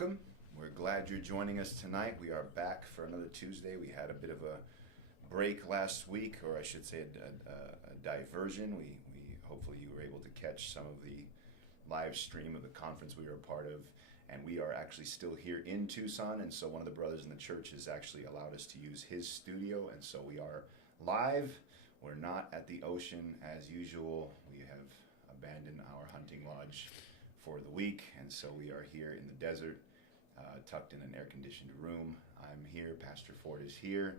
welcome. We're glad you're joining us tonight. We are back for another Tuesday. We had a bit of a break last week, or I should say a diversion. We hopefully you were able to catch some of the live stream of the conference we were a part of, and we are actually still here in Tucson, and so one of the brothers in the church has actually allowed us to use his studio, and so we are live. We're not at the ocean as usual. We have abandoned our hunting lodge for the week, and so we are here in the desert, tucked in an air-conditioned room. I'm here, Pastor Ford is here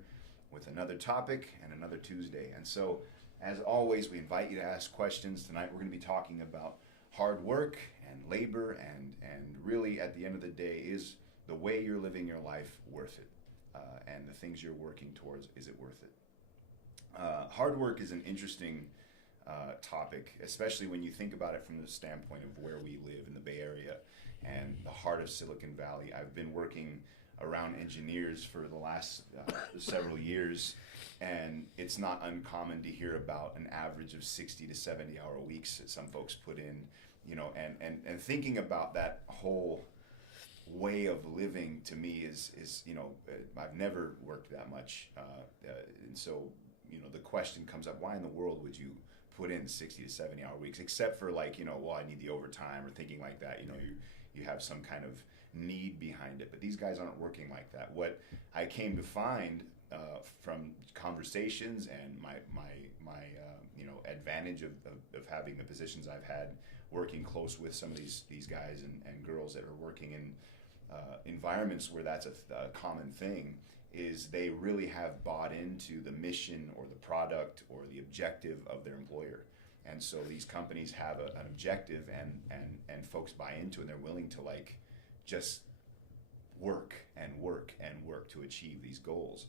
with another topic and another Tuesday. And so, as always, we invite you to ask questions. Tonight we're going to be talking about hard work and labor, and really at the end of the day, is the way you're living your life worth it? And the things you're working towards, is it worth it? Hard work is an interesting topic, especially when you think about it from the standpoint of where we live in the Bay Area and the heart of Silicon Valley. I've been working around engineers for the last several years, and it's not uncommon to hear about an average of 60 to 70 hour weeks that some folks put in, and thinking about that whole way of living to me is I've never worked that much, and so the question comes up, why in the world would you put in 60 to 70 hour weeks, except for I need the overtime, or thinking like that, you have some kind of need behind it. But these guys aren't working like that. What I came to find from conversations and my advantage of having the positions I've had, working close with some of these guys and girls that are working in environments where that's a common thing, is they really have bought into the mission or the product or the objective of their employer. And so these companies have an objective, and folks buy into it, and they're willing to just work and work and work to achieve these goals.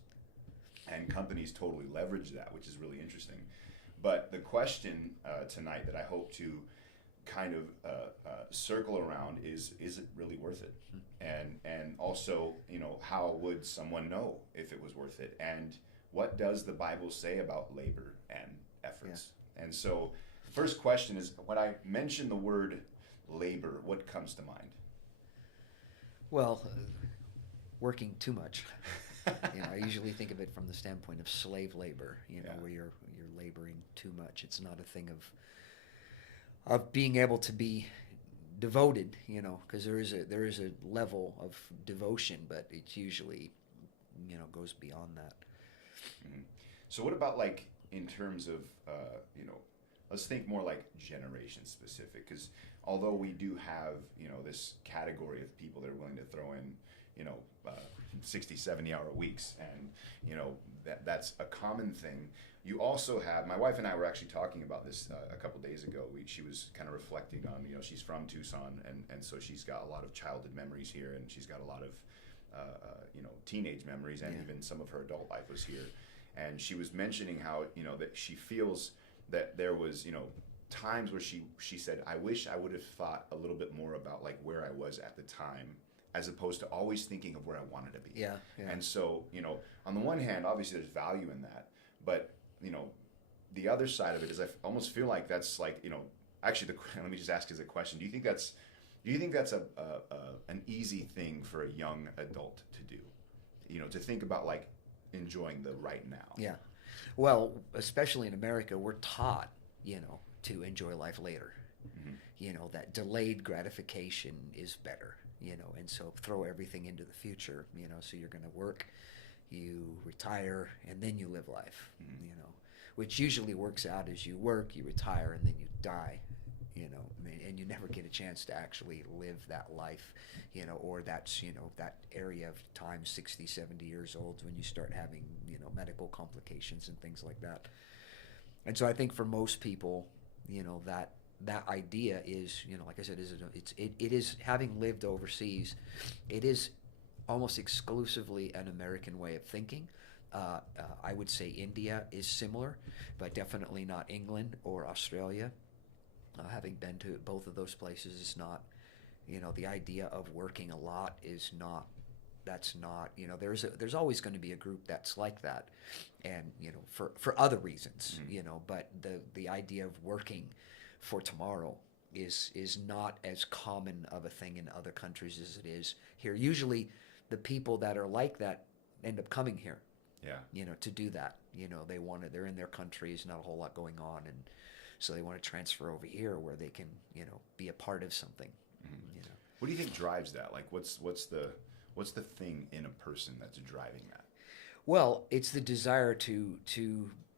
And companies totally leverage that, which is really interesting. But the question tonight that I hope to kind of circle around is it really worth it? And also, how would someone know if it was worth it? And what does the Bible say about labor and efforts? Yeah. And so the first question is, when I mention the word labor, what comes to mind? Well, working too much. I usually think of it from the standpoint of slave labor, where you're laboring too much. It's not a thing of being able to be devoted, because there is a level of devotion, but it's usually, goes beyond that. Mm-hmm. So what about in terms of, let's think more like generation specific, because although we do have, this category of people that are willing to throw in, 60, 70 hour weeks, and, that's a common thing. You also have, my wife and I were actually talking about this a couple days ago. She was kind of reflecting on, she's from Tucson, and so she's got a lot of childhood memories here, and she's got a lot of, teenage memories, and even some of her adult life was here. And she was mentioning how, that she feels that there was, times where she said, I wish I would have thought a little bit more about where I was at the time, as opposed to always thinking of where I wanted to be. Yeah. And so, on the one hand, obviously there's value in that, but, the other side of it is I almost feel like that's actually let me just ask as a question. Do you think that's an easy thing for a young adult to do? To think about enjoying the right now. Yeah. Well, especially in America, we're taught, to enjoy life later. Mm-hmm. That delayed gratification is better, and so throw everything into the future, so you're going to work, you retire, and then you live life, mm-hmm. Which usually works out as you work, you retire, and then you die, and you never get a chance to actually live that life, or that's, that area of time, 60, 70 years old, when you start having, medical complications and things like that. And so I think for most people, that idea is, like I said, it is, having lived overseas, it is almost exclusively an American way of thinking. I would say India is similar, but definitely not England or Australia. Having been to both of those places, is not, the idea of working a lot is not, that's not, there's always going to be a group that's like that, and, for other reasons, mm-hmm. But the idea of working for tomorrow, is not as common of a thing in other countries as it is here. Usually, the people that are like that end up coming here. Yeah. To do that. They're in their countries, not a whole lot going on, and so they want to transfer over here where they can, be a part of something. Mm-hmm. What do you think drives that? Like, what's the thing in a person that's driving that? Well, it's the desire to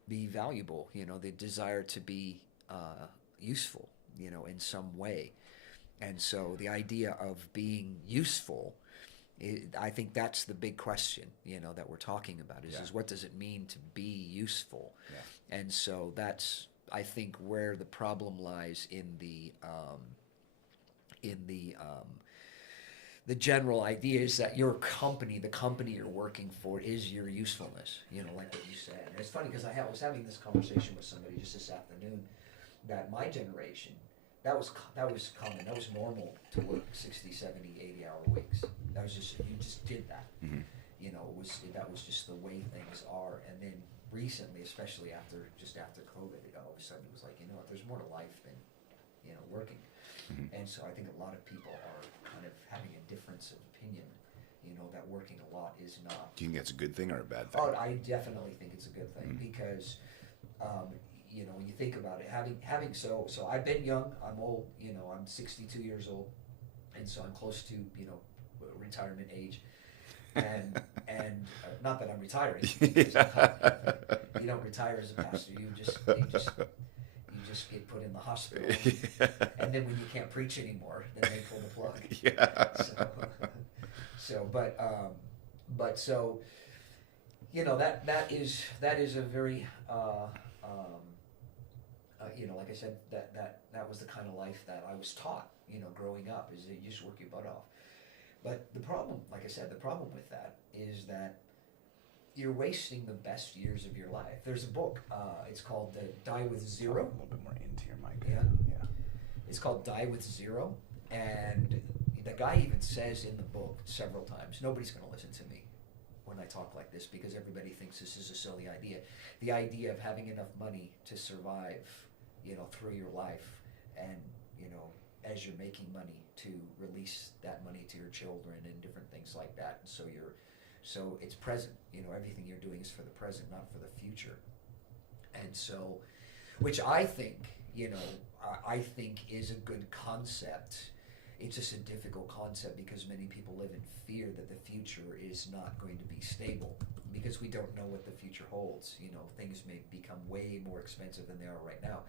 be valuable. The desire to be useful. In some way, and so the idea of being useful. I think that's the big question, that we're talking about is what does it mean to be useful? Yeah. And so that's, I think, where the problem lies in the general idea is that your company, the company you're working for, is your usefulness, like what you said. And it's funny because I was having this conversation with somebody just this afternoon that my generation, that was common. That was normal to work 60, 70, 80-hour weeks. That was you just did that. Mm-hmm. That was just the way things are. And then recently, especially after COVID, all of a sudden it was like, there's more to life than, working. Mm-hmm. And so I think a lot of people are kind of having a difference of opinion, that working a lot is not. Do you think that's a good thing or a bad thing? Oh, I definitely think it's a good thing because, when you think about it, so I've been young, I'm old, I'm 62 years old, and so I'm close to, retirement age, and not that I'm retiring, because you don't retire as a pastor, you just get put in the hospital, and then when you can't preach anymore, then they pull the plug. Yeah. That is a very like I said, that was the kind of life that I was taught, growing up, is that you just work your butt off. But the problem, like I said, the problem with that is that you're wasting the best years of your life. There's a book, it's called Die with Zero. A little bit more into your mic. Yeah. It's called Die with Zero, and the guy even says in the book several times, nobody's going to listen to me when I talk like this because everybody thinks this is a silly idea. The idea of having enough money to survive, through your life, and, as you're making money, to release that money to your children and different things like that. And so it's present, everything you're doing is for the present, not for the future. And so, which I think, I think is a good concept. It's just a difficult concept because many people live in fear that the future is not going to be stable because we don't know what the future holds. Things may become way more expensive than they are right now.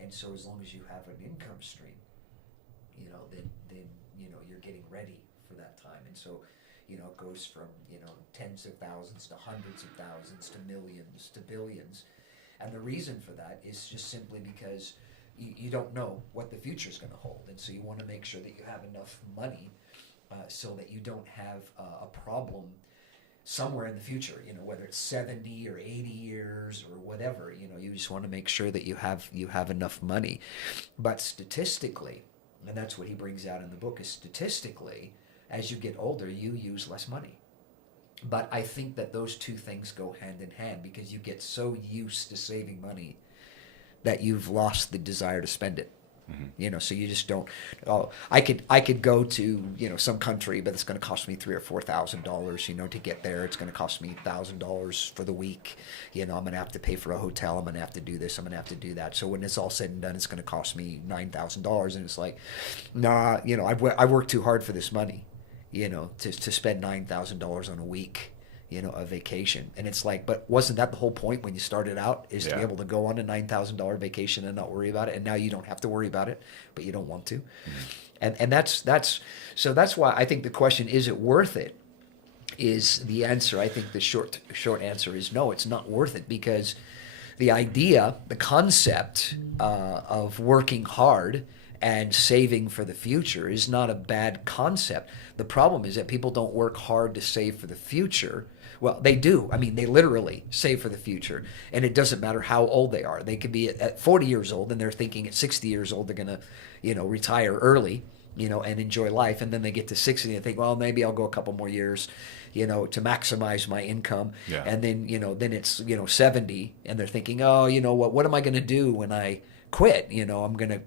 And so as long as you have an income stream, then you're getting ready for that time. And so, it goes from, tens of thousands to hundreds of thousands to millions to billions. And the reason for that is just simply because you don't know what the future is going to hold. And so you want to make sure that you have enough money so that you don't have a problem somewhere in the future, whether it's 70 or 80 years or whatever, you just want to make sure that you have enough money. But statistically, and that's what he brings out in the book, is statistically, as you get older, you use less money. But I think that those two things go hand in hand because you get so used to saving money that you've lost the desire to spend it. Mm-hmm. So you just don't. Oh, I could go to some country, but it's going to cost me $3,000 or $4,000. To get there, it's going to cost me $1,000 for the week. I'm going to have to pay for a hotel. I'm going to have to do this. I'm going to have to do that. So when it's all said and done, it's going to cost me $9,000, and it's like, nah. I've worked too hard for this money. To spend $9,000 on a week. A vacation. And it's like, but wasn't that the whole point when you started out, is to be able to go on a $9,000 vacation and not worry about it? And now you don't have to worry about it, but you don't want to. Mm-hmm. And that's why I think the question, is it worth it? Is the answer, I think the short answer is no, it's not worth it, because the idea, the concept of working hard and saving for the future is not a bad concept. The problem is that people don't work hard to save for the future. Well, they do. I mean, they literally save for the future. And it doesn't matter how old they are. They could be at 40 years old and they're thinking at 60 years old they're going to, retire early, and enjoy life. And then they get to 60 and they think, well, maybe I'll go a couple more years, to maximize my income. Yeah. And then, then it's, 70 and they're thinking, oh, what am I going to do when I quit. I'm going to,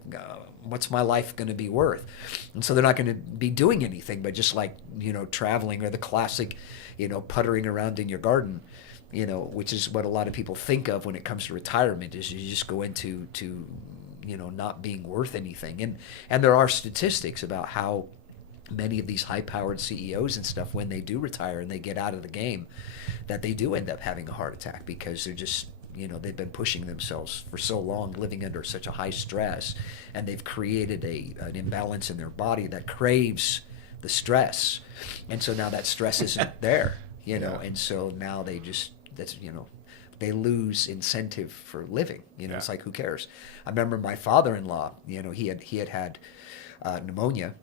what's my life going to be worth? And so they're not going to be doing anything but just like, traveling, or the classic, puttering around in your garden, which is what a lot of people think of when it comes to retirement, is you just go into not being worth anything. And there are statistics about how many of these high-powered CEOs and stuff, when they do retire and they get out of the game, that they do end up having a heart attack, because they're just, they've been pushing themselves for so long, living under such a high stress, and they've created an imbalance in their body that craves the stress. And so now that stress isn't there, and so now they lose incentive for living. It's like, who cares? I remember my father-in-law, he had pneumonia,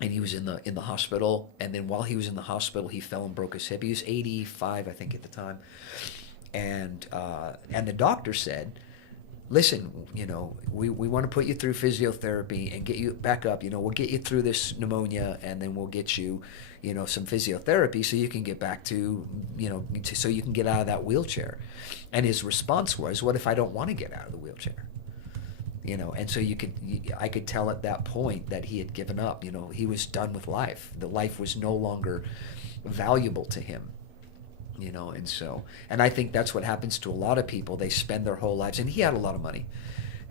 and he was in the hospital. And then while he was in the hospital, he fell and broke his hip. He was 85, I think, at the time. And the doctor said, listen, we want to put you through physiotherapy and get you back up. We'll get you through this pneumonia, and then we'll get you, some physiotherapy so you can get back to, so you can get out of that wheelchair. And his response was, what if I don't want to get out of the wheelchair? And so I could tell at that point that he had given up. He was done with life. The life was no longer valuable to him. And I think that's what happens to a lot of people. They spend their whole lives, and he had a lot of money,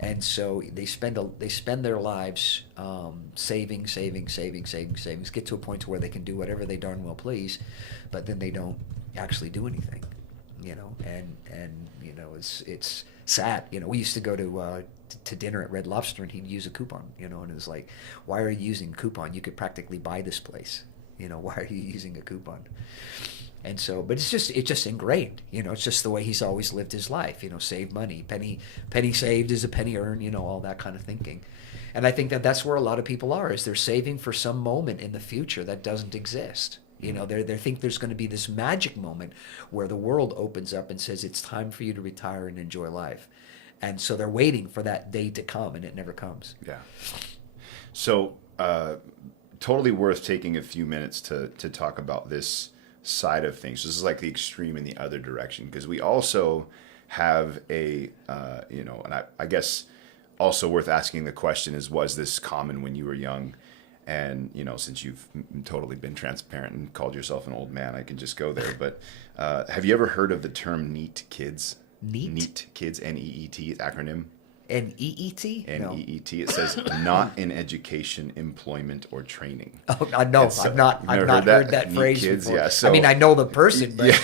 and so they spend their lives saving, get to a point to where they can do whatever they darn well please, but then they don't actually do anything. And it's sad. We used to go to dinner at Red Lobster, and he'd use a coupon. And it was like, why are you using a coupon? You could practically buy this place. Why are you using a coupon? And so, but it's just ingrained. It's just the way he's always lived his life. Save money, penny saved is a penny earned. All that kind of thinking. And I think that's where a lot of people are, is they're saving for some moment in the future that doesn't exist. They think there's going to be this magic moment where the world opens up and says it's time for you to retire and enjoy life. And so they're waiting for that day to come, and it never comes. Yeah. So, totally worth taking a few minutes to talk about this side of things. This is like the extreme in the other direction, because we also have and I guess also worth asking the question is, was this common when you were young? And, since you've totally been transparent and called yourself an old man, I can just go there. But have you ever heard of the term NEET kids? NEET kids, NEET acronym. NEET? NEET. It says not in education, employment, or training. Oh, no, I've not heard that phrase kids, before. Yeah, so, I know the person, but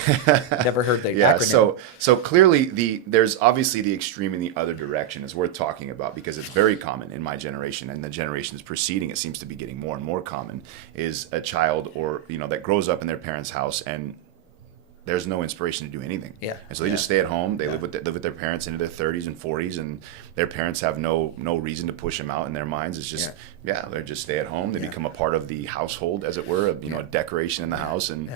never heard the acronym. So clearly there's obviously the extreme in the other direction is worth talking about, because it's very common in my generation, and the generations preceding it seems to be getting more and more common, is a child or that grows up in their parents' house, and there's no inspiration to do anything. Yeah. And so they just stay at home. They live with their parents into their 30s and 40s, and their parents have no reason to push them out in their minds. It's just they're just stay at home. They become a part of the household, as it were, a decoration in the house, and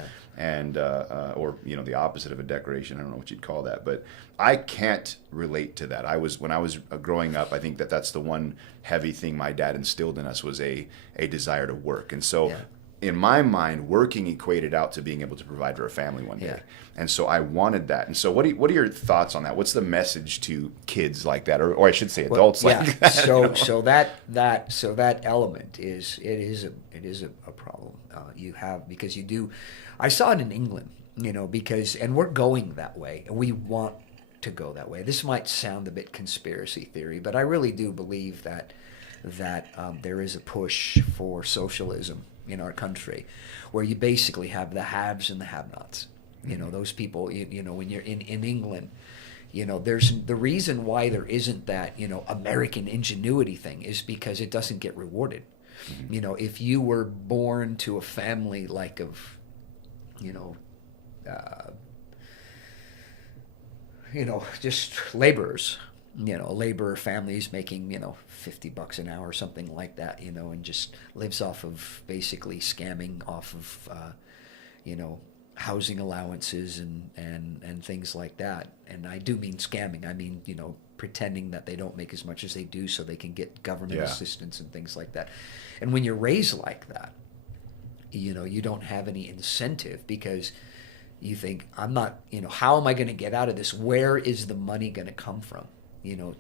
or the opposite of a decoration. I don't know what you'd call that, but I can't relate to that. When I was growing up, I think that's the one heavy thing my dad instilled in us was a desire to work. And so in my mind, working equated out to being able to provide for a family one day. Yeah. And so I wanted that. And so what are your thoughts on that? What's the message to kids like that, or I should say adults like that? So that element is a problem. You have, because you do. I saw it in England, and we're going that way, and we want to go that way. This might sound a bit conspiracy theory, but I really do believe that there is a push for socialism in our country, where you basically have the haves and the have-nots. Those people, when you're in England, there's the reason why there isn't that, American ingenuity thing is because it doesn't get rewarded. Mm-hmm. If you were born to a family like of, just laborers, laborer families making, $50 an hour or something like that, and just lives off of basically scamming off of, housing allowances and things like that. And I do mean scamming. I mean, pretending that they don't make as much as they do so they can get government assistance and things like that. And when you're raised like that, you don't have any incentive, because you think, I'm not, how am I going to get out of this? Where is the money going to come from?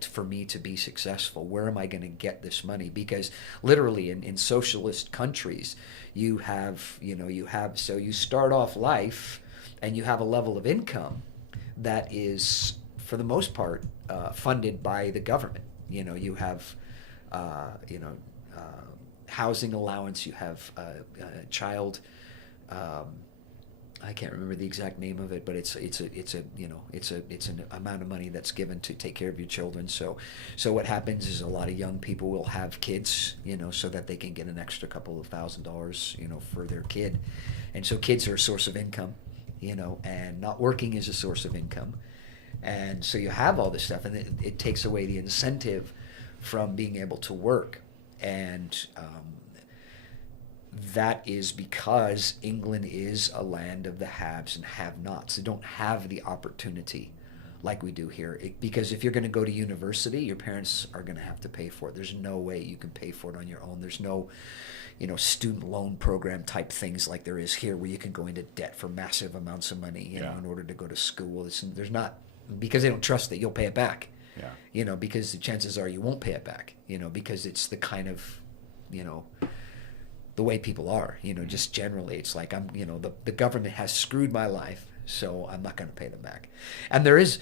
for me to be successful? Where am I going to get this money? Because literally in socialist countries, you start off life and you have a level of income that is, for the most part, funded by the government. You have, housing allowance, you have child. I can't remember the exact name of it, but it's an amount of money that's given to take care of your children. So what happens is a lot of young people will have kids, so that they can get an extra couple of $1,000s, for their kid, and so kids are a source of income, and not working is a source of income, and so you have all this stuff, and it takes away the incentive from being able to work, and that is because England is a land of the haves and have-nots. They don't have the opportunity like we do here. Because if you're going to go to university, your parents are going to have to pay for it. There's no way you can pay for it on your own. There's no, student loan program type things like there is here, where you can go into debt for massive amounts of money, in order to go to school. There's not, because they don't trust that you'll pay it back. Yeah. Because the chances are you won't pay it back. Because it's the kind of, the way people are, just generally, it's like the government has screwed my life, so I'm not going to pay them back. And there is,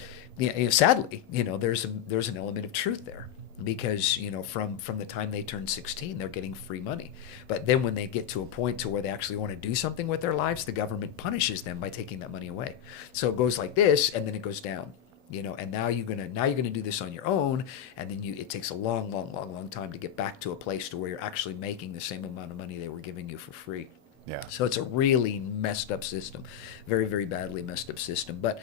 sadly, there's an element of truth there, because from the time they turn 16, they're getting free money. But then when they get to a point to where they actually want to do something with their lives, the government punishes them by taking that money away. So it goes like this, and then it goes down. And now you're gonna do this on your own, and then it takes a long time to get back to a place to where you're actually making the same amount of money they were giving you for free. Yeah. So it's a really messed up system, very, very badly messed up system. But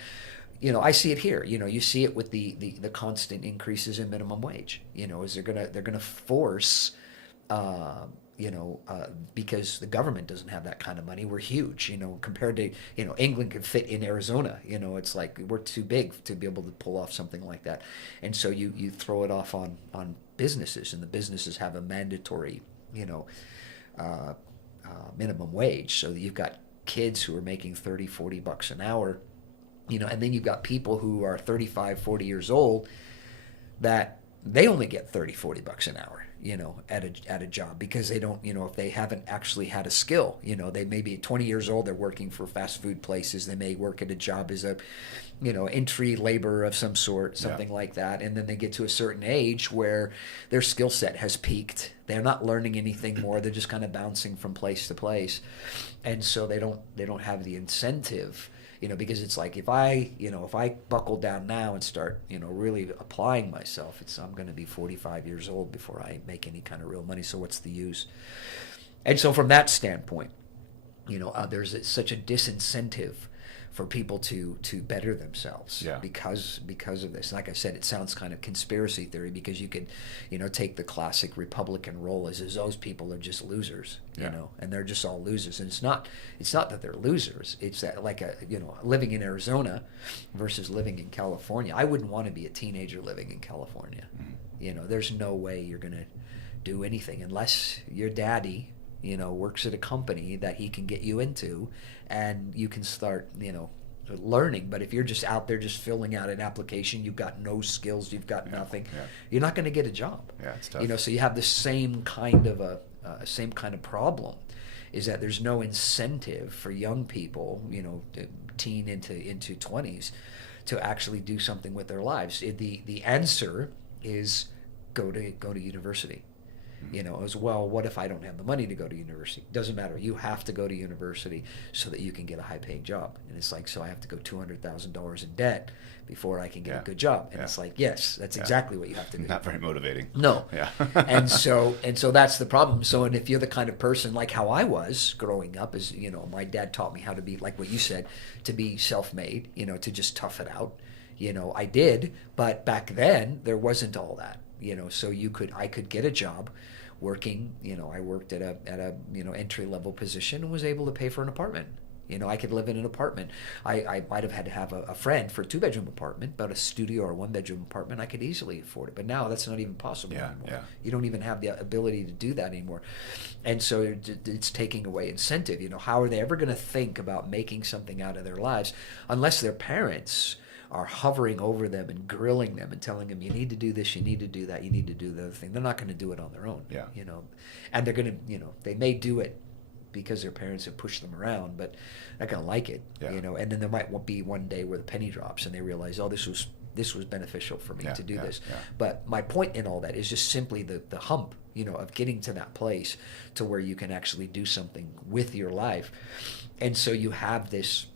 I see it here. You see it with the constant increases in minimum wage. Is they're gonna force. Because the government doesn't have that kind of money. We're huge, compared to, England could fit in Arizona. It's like we're too big to be able to pull off something like that. And so you throw it off on businesses, and the businesses have a mandatory, minimum wage. So that you've got kids who are making $30-40 an hour, and then you've got people who are 35-40 years old that they only get $30-40 an hour. At a job, because they don't, if they haven't actually had a skill, they may be 20 years old, they're working for fast food places, they may work at a job as a, entry labor of some sort, something like that, and then they get to a certain age where their skill set has peaked. They're not learning anything more, they're just kind of bouncing from place to place, and so they don't have the incentive. Because it's like, if I buckle down now and start, really applying myself, I'm going to be 45 years old before I make any kind of real money. So what's the use? And so from that standpoint, there's such a disincentive for people to better themselves, because of this. Like I said, it sounds kind of conspiracy theory, because you could, take the classic Republican role as those people are just losers, and they're just all losers. And it's not that they're losers. It's that, like, living in Arizona versus living in California. I wouldn't want to be a teenager living in California. There's no way you're going to do anything unless your daddy, works at a company that he can get you into, and you can start, learning. But if you're just out there just filling out an application, you've got no skills, you've got nothing, you're not going to get a job. Yeah, it's tough. So you have the same kind of problem, is that there's no incentive for young people, teen into 20s, to actually do something with their lives. The answer is go to university. As well, what if I don't have the money to go to university? Doesn't matter. You have to go to university so that you can get a high-paying job. And it's like, so I have to go $200,000 in debt before I can get a good job. And it's like, yes, that's exactly what you have to do. Not very motivating. No. Yeah. and so that's the problem. So, and if you're the kind of person like how I was growing up, is, my dad taught me how to be, like what you said, to be self-made, to just tough it out. I did, but back then there wasn't all that. So I could get a job working. I worked at a entry level position and was able to pay for an apartment. I could live in an apartment. I might have had to have a friend for a 2-bedroom apartment, but a studio or a 1-bedroom apartment, I could easily afford it. But now that's not even possible anymore. Yeah. You don't even have the ability to do that anymore. And so it's taking away incentive. How are they ever going to think about making something out of their lives unless their parents are hovering over them and grilling them and telling them, you need to do this, you need to do that, you need to do the other thing. They're not going to do it on their own. Yeah. You know, and they're going to, you know, they may do it because their parents have pushed them around, but they're going to like it. Yeah. You know, and then there might be one day where the penny drops and they realize, oh, this was beneficial for me to do this. Yeah. But my point in all that is just simply the hump, you know, of getting to that place to where you can actually do something with your life. And so you have this,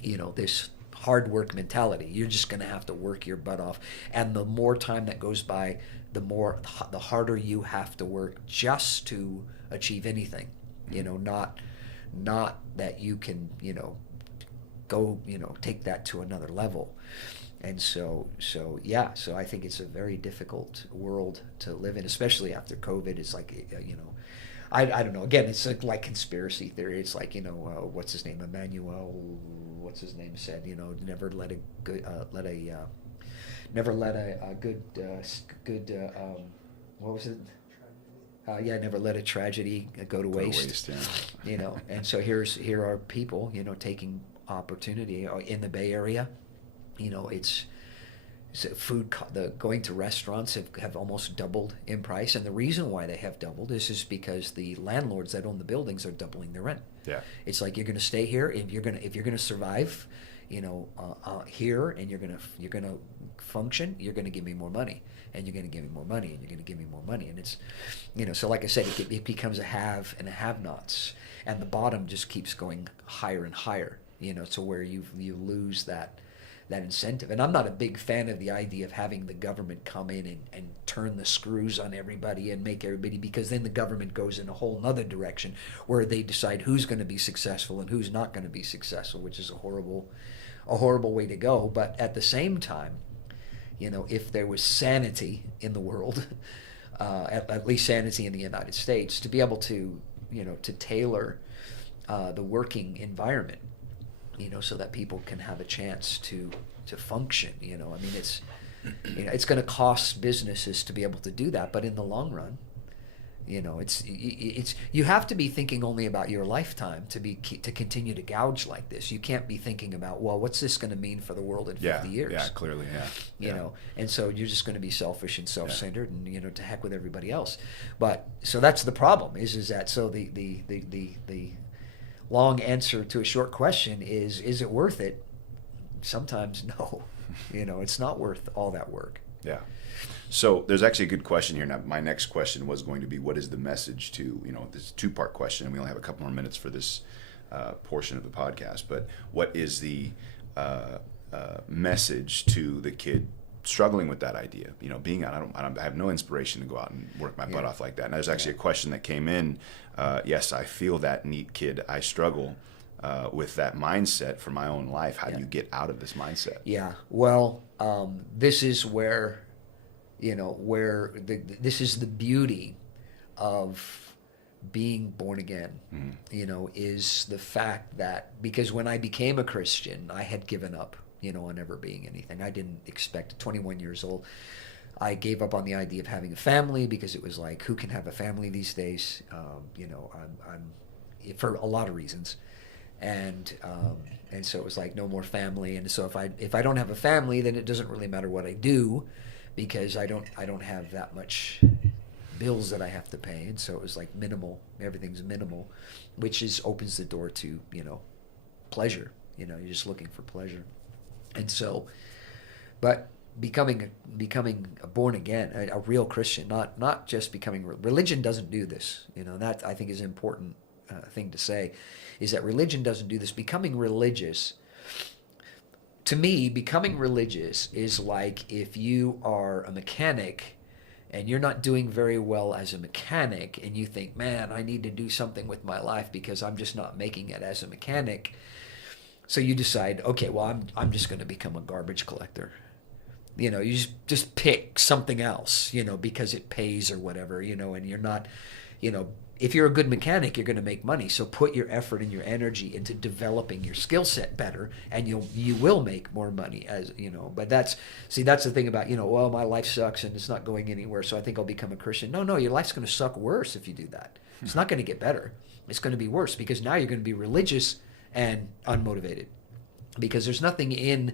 you know, this hard work mentality. You're just going to have to work your butt off. And the more time that goes by, the harder you have to work just to achieve anything, you know, not that you can, you know, go, you know, take that to another level. And so I think it's a very difficult world to live in, especially after COVID. It's like, you know, I don't know. Again, it's like conspiracy theory. It's like, you know, what's his name? Emmanuel, what's his name said, you know, never let a good what was it? Never let a tragedy go to waste. Yeah. You know, and so here are people, you know, taking opportunity in the Bay Area. You know, going to restaurants have almost doubled in price, and the reason why they have doubled is because the landlords that own the buildings are doubling their rent. Yeah. It's like, you're going to stay here if you're going to survive, you know, here, and you're going to function. You're going to give me more money, and you're going to give me more money, and you're going to give me more money, and it's, you know, so like I said, it becomes a have and a have-nots, and the bottom just keeps going higher and higher, you know, to where you lose that incentive. And I'm not a big fan of the idea of having the government come in and turn the screws on everybody and make everybody, because then the government goes in a whole nother direction where they decide who's going to be successful and who's not going to be successful, which is a horrible way to go. But at the same time, you know, if there was sanity in the world, at least sanity in the United States, to be able to, you know, to tailor the working environment, you know, so that people can have a chance to function. You know, I mean, it's, you know, it's going to cost businesses to be able to do that, but in the long run, you know, it's you have to be thinking only about your lifetime to continue to gouge like this. You can't be thinking about, well, what's this going to mean for the world in 50 years? Yeah, clearly, yeah. You know, and so you're just going to be selfish and self-centered, and, you know, to heck with everybody else. But so that's the problem. Is that so the long answer to a short question is it worth it? Sometimes no. You know, it's not worth all that work. Yeah. So there's actually a good question here. Now, my next question was going to be, what is the message to, you know, this two-part question, and we only have a couple more minutes for this portion of the podcast, but what is the message to the kid struggling with that idea? You know, being out, I have no inspiration to go out and work my butt off like that. And there's actually a question that came in. Yes, I feel that, neat kid. I struggle with that mindset for my own life. How do you get out of this mindset? Yeah. Well, this is where, you know, this is the beauty of being born again, you know, is the fact that, because when I became a Christian, I had given up, you know, on ever being anything. I didn't expect, at 21 years old, I gave up on the idea of having a family, because it was like, who can have a family these days? You know, I'm for a lot of reasons. And so it was like, no more family. And so if I don't have a family, then it doesn't really matter what I do, because I don't have that much bills that I have to pay. And so it was like minimal, everything's minimal, which opens the door to, you know, pleasure. You know, you're just looking for pleasure. And so, but becoming a born again, a real Christian, not just becoming, religion doesn't do this. You know, that I think is an important thing to say, is that religion doesn't do this. Becoming religious, to me, becoming religious is like if you are a mechanic and you're not doing very well as a mechanic, and you think, man, I need to do something with my life because I'm just not making it as a mechanic. So you decide, okay, well, I'm just going to become a garbage collector. You know, you just pick something else, you know, because it pays or whatever, you know, and you're not, you know, if you're a good mechanic, you're going to make money. So put your effort and your energy into developing your skill set better, and you will make more money, as you know. But that's the thing about, you know, well, my life sucks and it's not going anywhere, so I think I'll become a Christian. No, your life's going to suck worse if you do that. It's not going to get better. It's going to be worse, because now you're going to be religious and unmotivated, because there's nothing in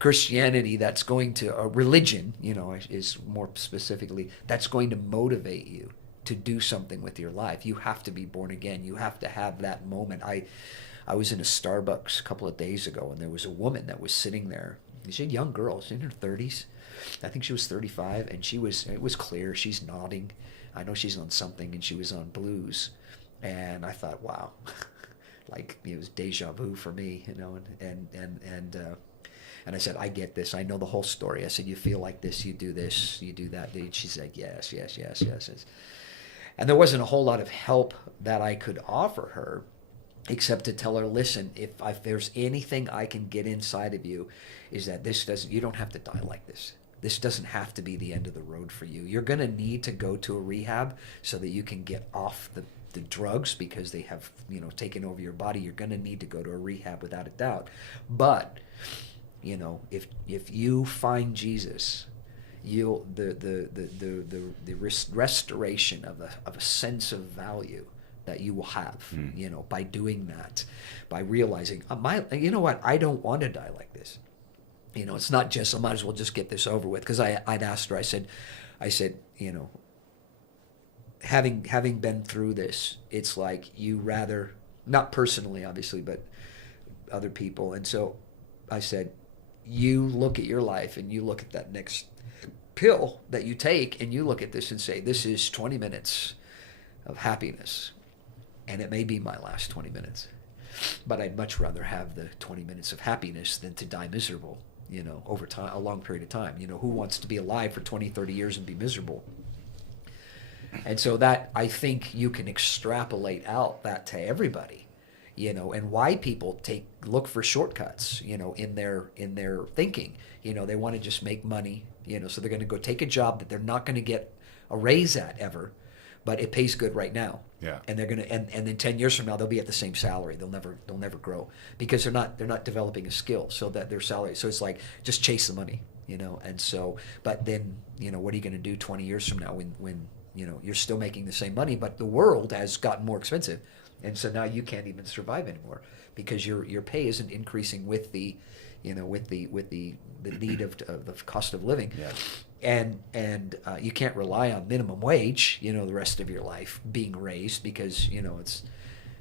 Christianity that's going to, a religion, is more specifically, that's going to motivate you to do something with your life. You have to be born again. You have to have that moment. I was in a Starbucks a couple of days ago, and there was a woman that was sitting there. She's a young girl. She's in her 30s. I think she was 35, and it was clear. She's nodding. I know she's on something, and she was on blues. And I thought, wow, like it was deja vu for me, and I said, I get this. I know the whole story. I said, you feel like this, you do this, you do that. And she said, yes. And there wasn't a whole lot of help that I could offer her, except to tell her, listen, if there's anything I can get inside of you, is that you don't have to die like this. This doesn't have to be the end of the road for you. You're going to need to go to a rehab so that you can get off the drugs, because they have, taken over your body. You're going to need to go to a rehab without a doubt. But, if you find Jesus, the restoration of a sense of value that you will have, by doing that, by realizing, you know what, I don't want to die like this. It's not just, I might as well just get this over with. Because I'd asked her, I said, having been through this, it's like you rather, not personally, obviously, but other people. And so I said, you look at your life and you look at that next pill that you take, and you look at this and say, this is 20 minutes of happiness, and it may be my last 20 minutes, but I'd much rather have the 20 minutes of happiness than to die miserable, over time, a long period of time. Who wants to be alive for 20, 30 years and be miserable? And so that, I think you can extrapolate out that to everybody, and why people look for shortcuts, in their thinking. They want to just make money, so they're going to go take a job that they're not going to get a raise at ever, but it pays good right now. Yeah. And they're going to, and then 10 years from now, they'll be at the same salary. They'll never grow, because they're not developing a skill, so that their salary. So it's like, just chase the money, and so, but then, what are you going to do 20 years from now when you're still making the same money, but the world has gotten more expensive. And so now you can't even survive anymore, because your pay isn't increasing with the need of the cost of living. Yeah. And you can't rely on minimum wage, the rest of your life being raised, because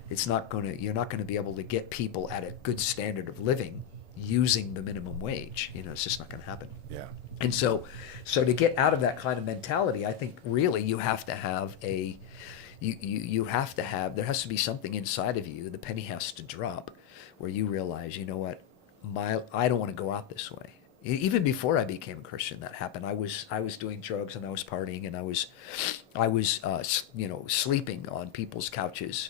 it's not going to, you're not going to be able to get people at a good standard of living using the minimum wage. It's just not going to happen. Yeah. And so to get out of that kind of mentality, I think really you have to have there has to be something inside of you. The penny has to drop, where you realize, you know what, I don't want to go out this way. Even before I became a Christian, that happened. I was doing drugs, and I was partying, and I was sleeping on people's couches,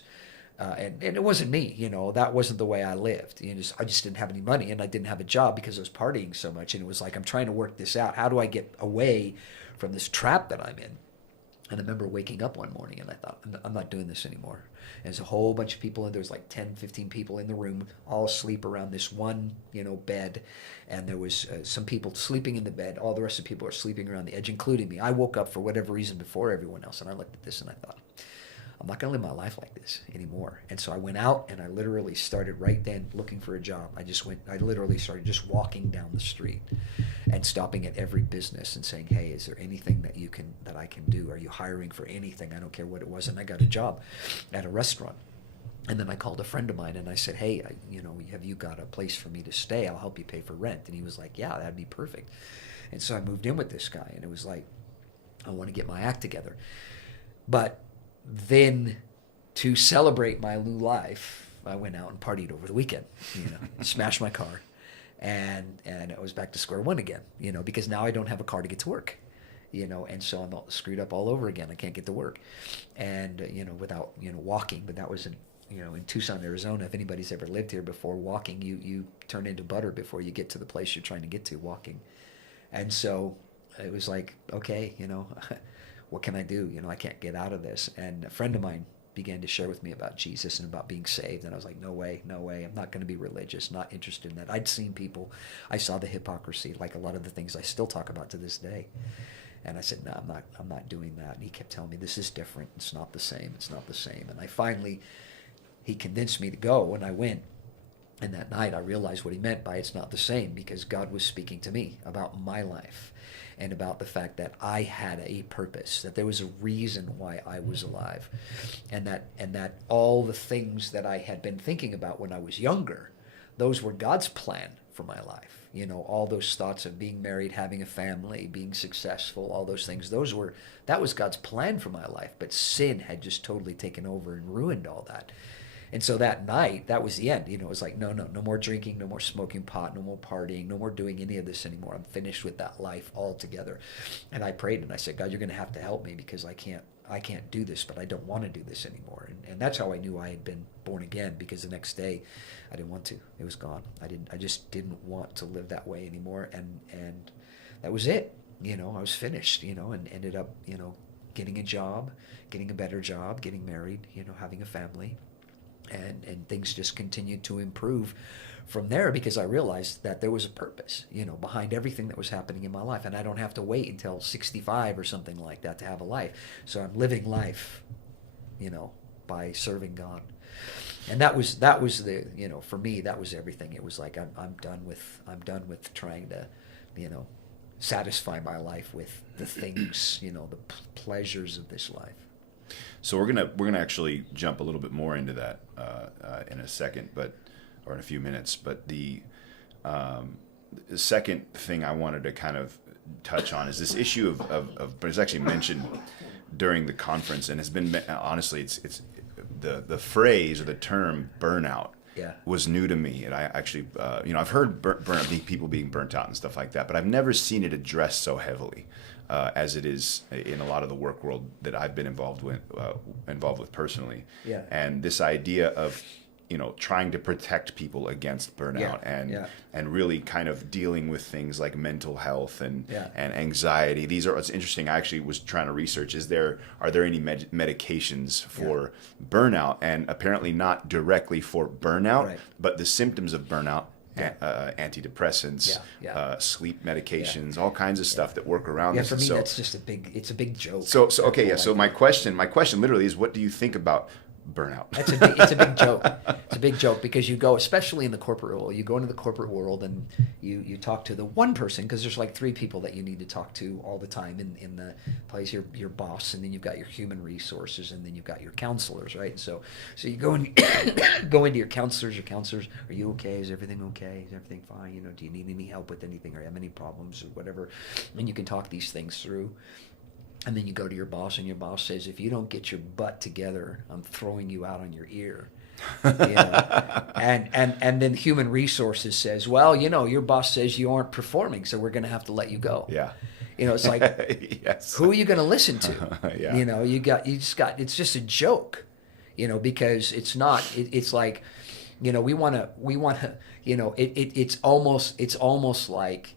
and it wasn't me. That wasn't the way I lived. I just didn't have any money, and I didn't have a job because I was partying so much. And it was like, I'm trying to work this out. How do I get away from this trap that I'm in? And I remember waking up one morning, and I thought, I'm not doing this anymore. And there's a whole bunch of people, and there's like 10, 15 people in the room, all asleep around this one, bed. And there was some people sleeping in the bed. All the rest of the people are sleeping around the edge, including me. I woke up for whatever reason before everyone else, and I looked at this, and I thought, I'm not going to live my life like this anymore. And so I went out, and I literally started right then looking for a job. I literally started just walking down the street and stopping at every business and saying, hey, is there anything that I can do? Are you hiring for anything? I don't care what it was. And I got a job at a restaurant. And then I called a friend of mine, and I said, hey, have you got a place for me to stay? I'll help you pay for rent. And he was like, yeah, that'd be perfect. And so I moved in with this guy, and it was like, I want to get my act together. But then, to celebrate my new life, I went out and partied over the weekend, smashed my car. And I was back to square one again, because now I don't have a car to get to work, and so I'm all screwed up all over again. I can't get to work, and without walking. But that was in Tucson, Arizona. If anybody's ever lived here before, walking, you turn into butter before you get to the place you're trying to get to walking. And so it was like, okay, what can I do? I can't get out of this. And a friend of mine began to share with me about Jesus and about being saved. And I was like, no way. I'm not going to be religious, not interested in that. I'd seen people. I saw the hypocrisy, like a lot of the things I still talk about to this day. And I said, no, I'm not doing that. And he kept telling me, this is different. It's not the same. And he convinced me to go, and I went. And that night I realized what he meant by it's not the same, because God was speaking to me about my life and about the fact that I had a purpose, that there was a reason why I was alive, and that all the things that I had been thinking about when I was younger, those were God's plan for my life. You know, all those thoughts of being married, having a family, being successful, all those things, that was God's plan for my life. But sin had just totally taken over and ruined all that. And so that night, that was the end. You know, it was like, no more drinking, no more smoking pot, no more partying, no more doing any of this anymore. I'm finished with that life altogether. And I prayed and I said, God, you're going to have to help me, because I can't do this, but I don't want to do this anymore. And that's how I knew I had been born again, because the next day I didn't want to. It was gone. I just didn't want to live that way anymore. And that was it. You know, I was finished, you know, and ended up, you know, getting a job, getting a better job, getting married, you know, having a family. And things just continued to improve from there, because I realized that there was a purpose, you know, behind everything that was happening in my life. And I don't have to wait until 65 or something like that to have a life. So I'm living life, you know, by serving God. And that was the, you know, for me, that was everything. It was like, I'm done with trying to, you know, satisfy my life with the things, you know, the pleasures of this life. So we're gonna actually jump a little bit more into that in a second, or in a few minutes. But the second thing I wanted to kind of touch on is this issue but it's actually mentioned during the conference, and has been, honestly, it's the phrase or the term burnout. Yeah. Was new to me, and I actually, you know, I've heard people being burnt out and stuff like that, but I've never seen it addressed so heavily as it is in a lot of the work world that I've been involved with personally. Yeah. And this idea of, you know, trying to protect people against burnout and really kind of dealing with things like mental health and anxiety. It's interesting. I actually was trying to research, are there any medications for burnout? And apparently not directly for burnout, but the symptoms of burnout, antidepressants, sleep medications, all kinds of stuff that work around this. For me, that's just it's a big joke. So okay, So my question literally is, what do you think about burnout? It's a big joke. It's a big joke, because you go, especially in the corporate world, you go into the corporate world and you talk to the one person, because there's like three people that you need to talk to all the time in the place. Your boss, and then you've got your human resources, and then you've got your counselors, right? So you go into your counselors. Are you okay? Is everything okay? Is everything fine? You know, do you need any help with anything, or have any problems or whatever? And you can talk these things through. And then you go to your boss, and your boss says, if you don't get your butt together, I'm throwing you out on your ear. You know? And then human resources says, well, you know, your boss says you aren't performing, so we're going to have to let you go. Yeah. You know, it's like, yes. Who are you going to listen to? Yeah. You know, it's just a joke, you know, because it's not, it's like, you know, we want to, you know, it's almost like,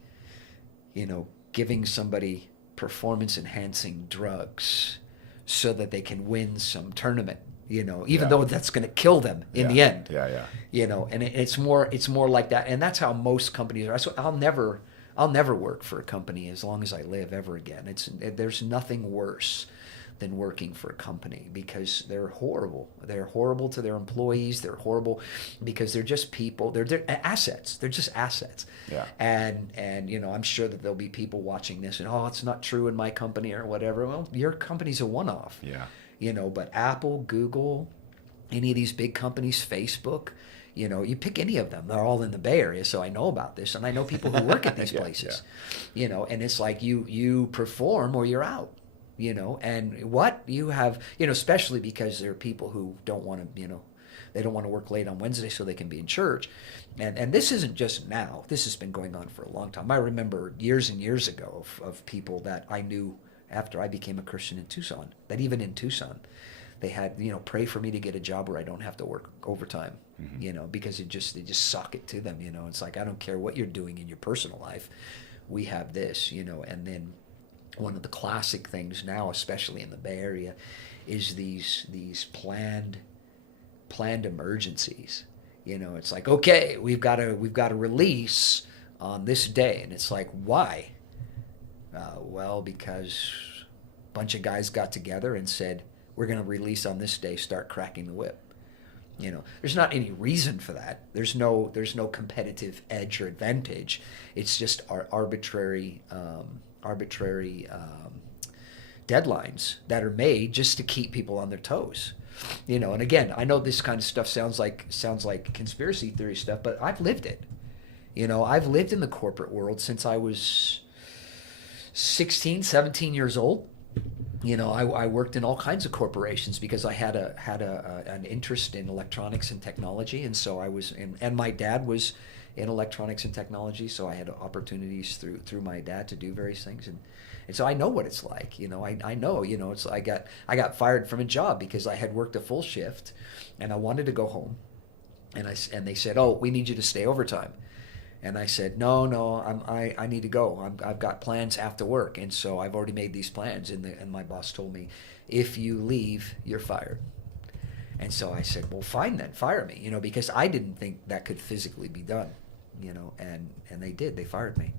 you know, giving somebody performance enhancing drugs so that they can win some tournament, you know, even though that's going to kill them in the end. Yeah. You know, and it's more like that. And that's how most companies are. So I'll never work for a company as long as I live ever again. There's nothing worse than working for a company, because they're horrible. They're horrible to their employees. They're horrible because they're just people. They're assets. They're just assets. Yeah. And you know, I'm sure that there'll be people watching this and, oh, it's not true in my company or whatever. Well, your company's a one-off. Yeah. You know, but Apple, Google, any of these big companies, Facebook, you know, you pick any of them, they're all in the Bay Area, so I know about this, and I know people who work at these places. You know, and it's like you perform or you're out. You know, and what you have, you know, especially because there are people who don't want to, you know, they don't want to work late on Wednesday so they can be in church. And this isn't just now. This has been going on for a long time. I remember years and years ago of people that I knew after I became a Christian in Tucson, that even in Tucson, they had, you know, pray for me to get a job where I don't have to work overtime, you know, because they just sock it to them, you know. It's like, I don't care what you're doing in your personal life. We have this, you know. And then one of the classic things now, especially in the Bay Area, is these planned emergencies. You know, it's like, okay, we've got a release on this day, and it's like, why? Well, because a bunch of guys got together and said, we're going to release on this day, start cracking the whip. There's not any reason for that. There's no competitive edge or advantage. It's just arbitrary deadlines that are made just to keep people on their toes. And again, I know this kind of stuff sounds like conspiracy theory stuff, but I've lived it. I've lived in the corporate world since I was 16, 17 years old. I worked in all kinds of corporations because I had an interest in electronics and technology, and so I was and my dad was in electronics and technology, so I had opportunities through my dad to do various things, and so I know what it's like. I know. It's I got fired from a job because I had worked a full shift, and I wanted to go home, and they said, "Oh, we need you to stay overtime." And I said, no, I need to go. I've got plans after work, and so I've already made these plans. And my boss told me, if you leave, you're fired. And so I said, well, fine then, fire me, because I didn't think that could physically be done, and they did. They fired me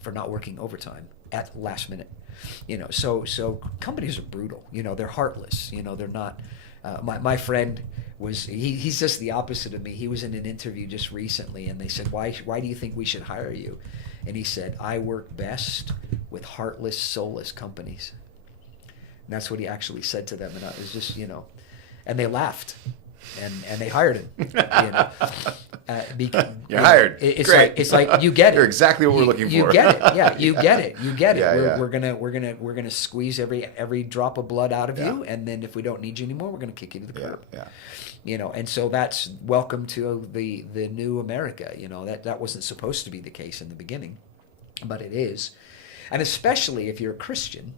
for not working overtime at last minute, So companies are brutal, they're heartless, they're not. My friend he's just the opposite of me. He was in an interview just recently, and they said, why do you think we should hire you? And he said, I work best with heartless, soulless companies. And that's what he actually said to them. And I was just, and they laughed, and they hired him. You're hired. It's like you get it. You're exactly what we're looking for. You get it. Yeah, you get it. You get it. Yeah, We're gonna squeeze every drop of blood out of you, and then if we don't need you anymore, we're gonna kick you to the curb. Yeah. And so that's welcome to the new America. That wasn't supposed to be the case in the beginning, but it is, and especially if you're a Christian.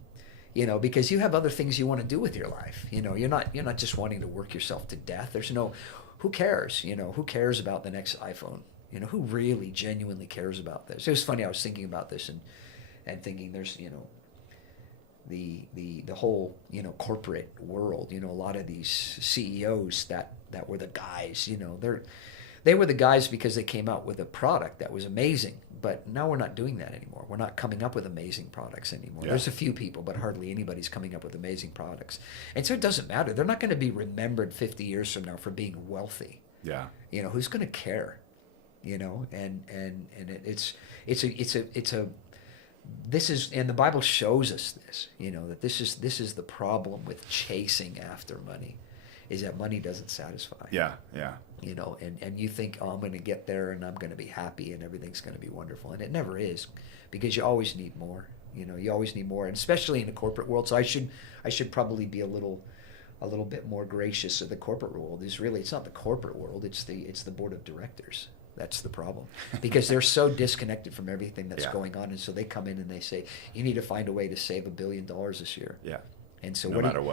Because you have other things you want to do with your life. You're not just wanting to work yourself to death. There's who cares? Who cares about the next iPhone? Who really genuinely cares about this? It was funny. I was thinking about this and thinking there's the whole corporate world. A lot of these CEOs that were the guys. They were the guys because they came out with a product that was amazing. But now we're not doing that anymore. We're not coming up with amazing products anymore. Yeah. There's a few people, but hardly anybody's coming up with amazing products. And so it doesn't matter. They're not going to be remembered 50 years from now for being wealthy. Yeah. Who's going to care? And the Bible shows us this. That this is the problem with chasing after money, is that money doesn't satisfy. Yeah. And you think, oh, I'm going to get there and I'm going to be happy and everything's going to be wonderful. And it never is, because you always need more. You always need more, and especially in the corporate world. So I should probably be a little bit more gracious of the corporate world. It's not the corporate world, it's the board of directors. That's the problem, because they're so disconnected from everything that's going on. And so they come in and they say, you need to find a way to save $1 billion this year. Yeah. And so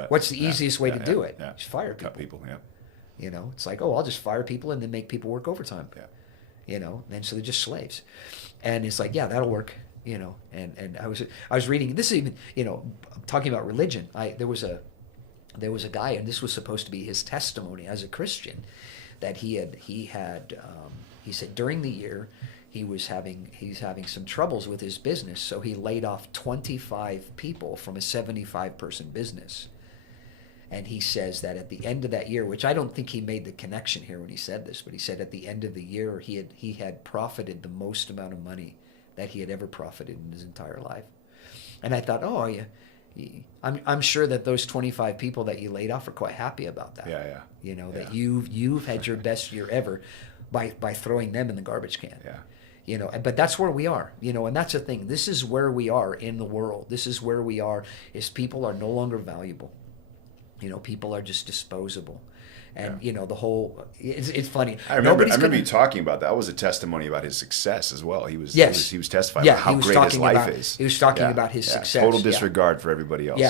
what's the easiest way to do it? Yeah. Just fire people. Cut people, yeah. It's like, oh, I'll just fire people and then make people work overtime. Yeah. And so they're just slaves. And it's like, yeah, that'll work. And I was reading, this is even, talking about religion. There was a guy, and this was supposed to be his testimony as a Christian, that he said during the year he's having some troubles with his business, so he laid off 25 people from a 75-person business. And he says that at the end of that year, which I don't think he made the connection here when he said this, but he said at the end of the year he had profited the most amount of money that he had ever profited in his entire life. And I thought, oh, yeah, I'm sure that those 25 people that you laid off are quite happy about that. Yeah. That you've had your best year ever by throwing them in the garbage can. Yeah. But that's where we are, and that's the thing. This is where we are in the world. This is where we are, is people are no longer valuable. People are just disposable. And, the whole, it's funny. I remember you talking about that. That was a testimony about his success as well. He was testifying about how great his life is. He was talking about his success. Total disregard for everybody else.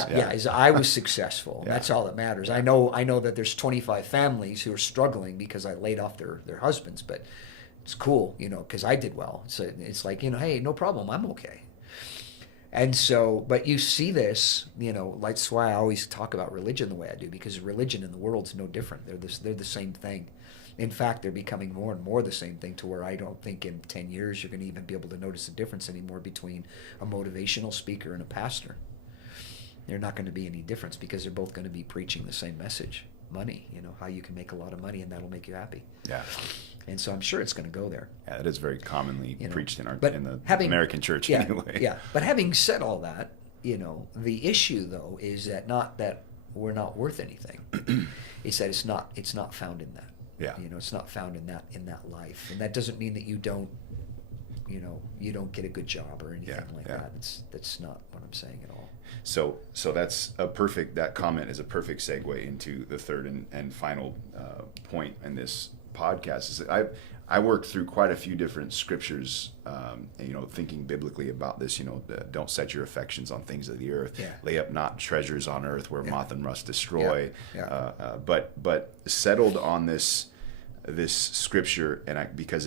I was successful. And that's all that matters. I know that there's 25 families who are struggling because I laid off their husbands, but it's cool, because I did well. So it's like, hey, no problem. I'm okay. And so, but you see this, that's why I always talk about religion the way I do, because religion in the world is no different. They're the same thing. In fact, they're becoming more and more the same thing, to where I don't think in 10 years you're going to even be able to notice a difference anymore between a motivational speaker and a pastor. There's not going to be any difference, because they're both going to be preaching the same message. money, how you can make a lot of money and that'll make you happy. Yeah. And so I'm sure it's going to go there. Yeah, it is very commonly preached in the American church anyway. Yeah. But having said all that, the issue though is that not that we're not worth anything. It's that it's not found in that. Yeah. It's not found in that life. And that doesn't mean that you don't get a good job or anything that. That's not what I'm saying at all. So that comment is a perfect segue into the third and final point in this podcast. Is that I worked through quite a few different scriptures, thinking biblically about this. Don't set your affections on things of the earth. Yeah. Lay up not treasures on earth where moth and rust destroy. Yeah. But settled on this scripture, and because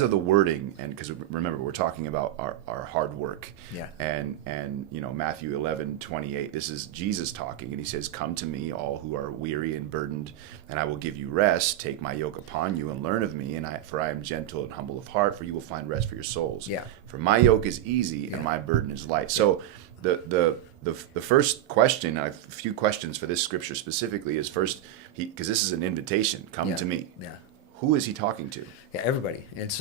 of the wording, and because remember we're talking about our hard work. Yeah. And Matthew 11:28. This is Jesus talking, and he says, "Come to me, all who are weary and burdened, and I will give you rest. Take my yoke upon you and learn of me, for I am gentle and humble of heart, for you will find rest for your souls. Yeah. For my yoke is easy and my burden is light." So the first question, I have a few questions for this scripture specifically, is first, because this is an invitation, come to me. Yeah. Who is he talking to? Yeah, everybody. And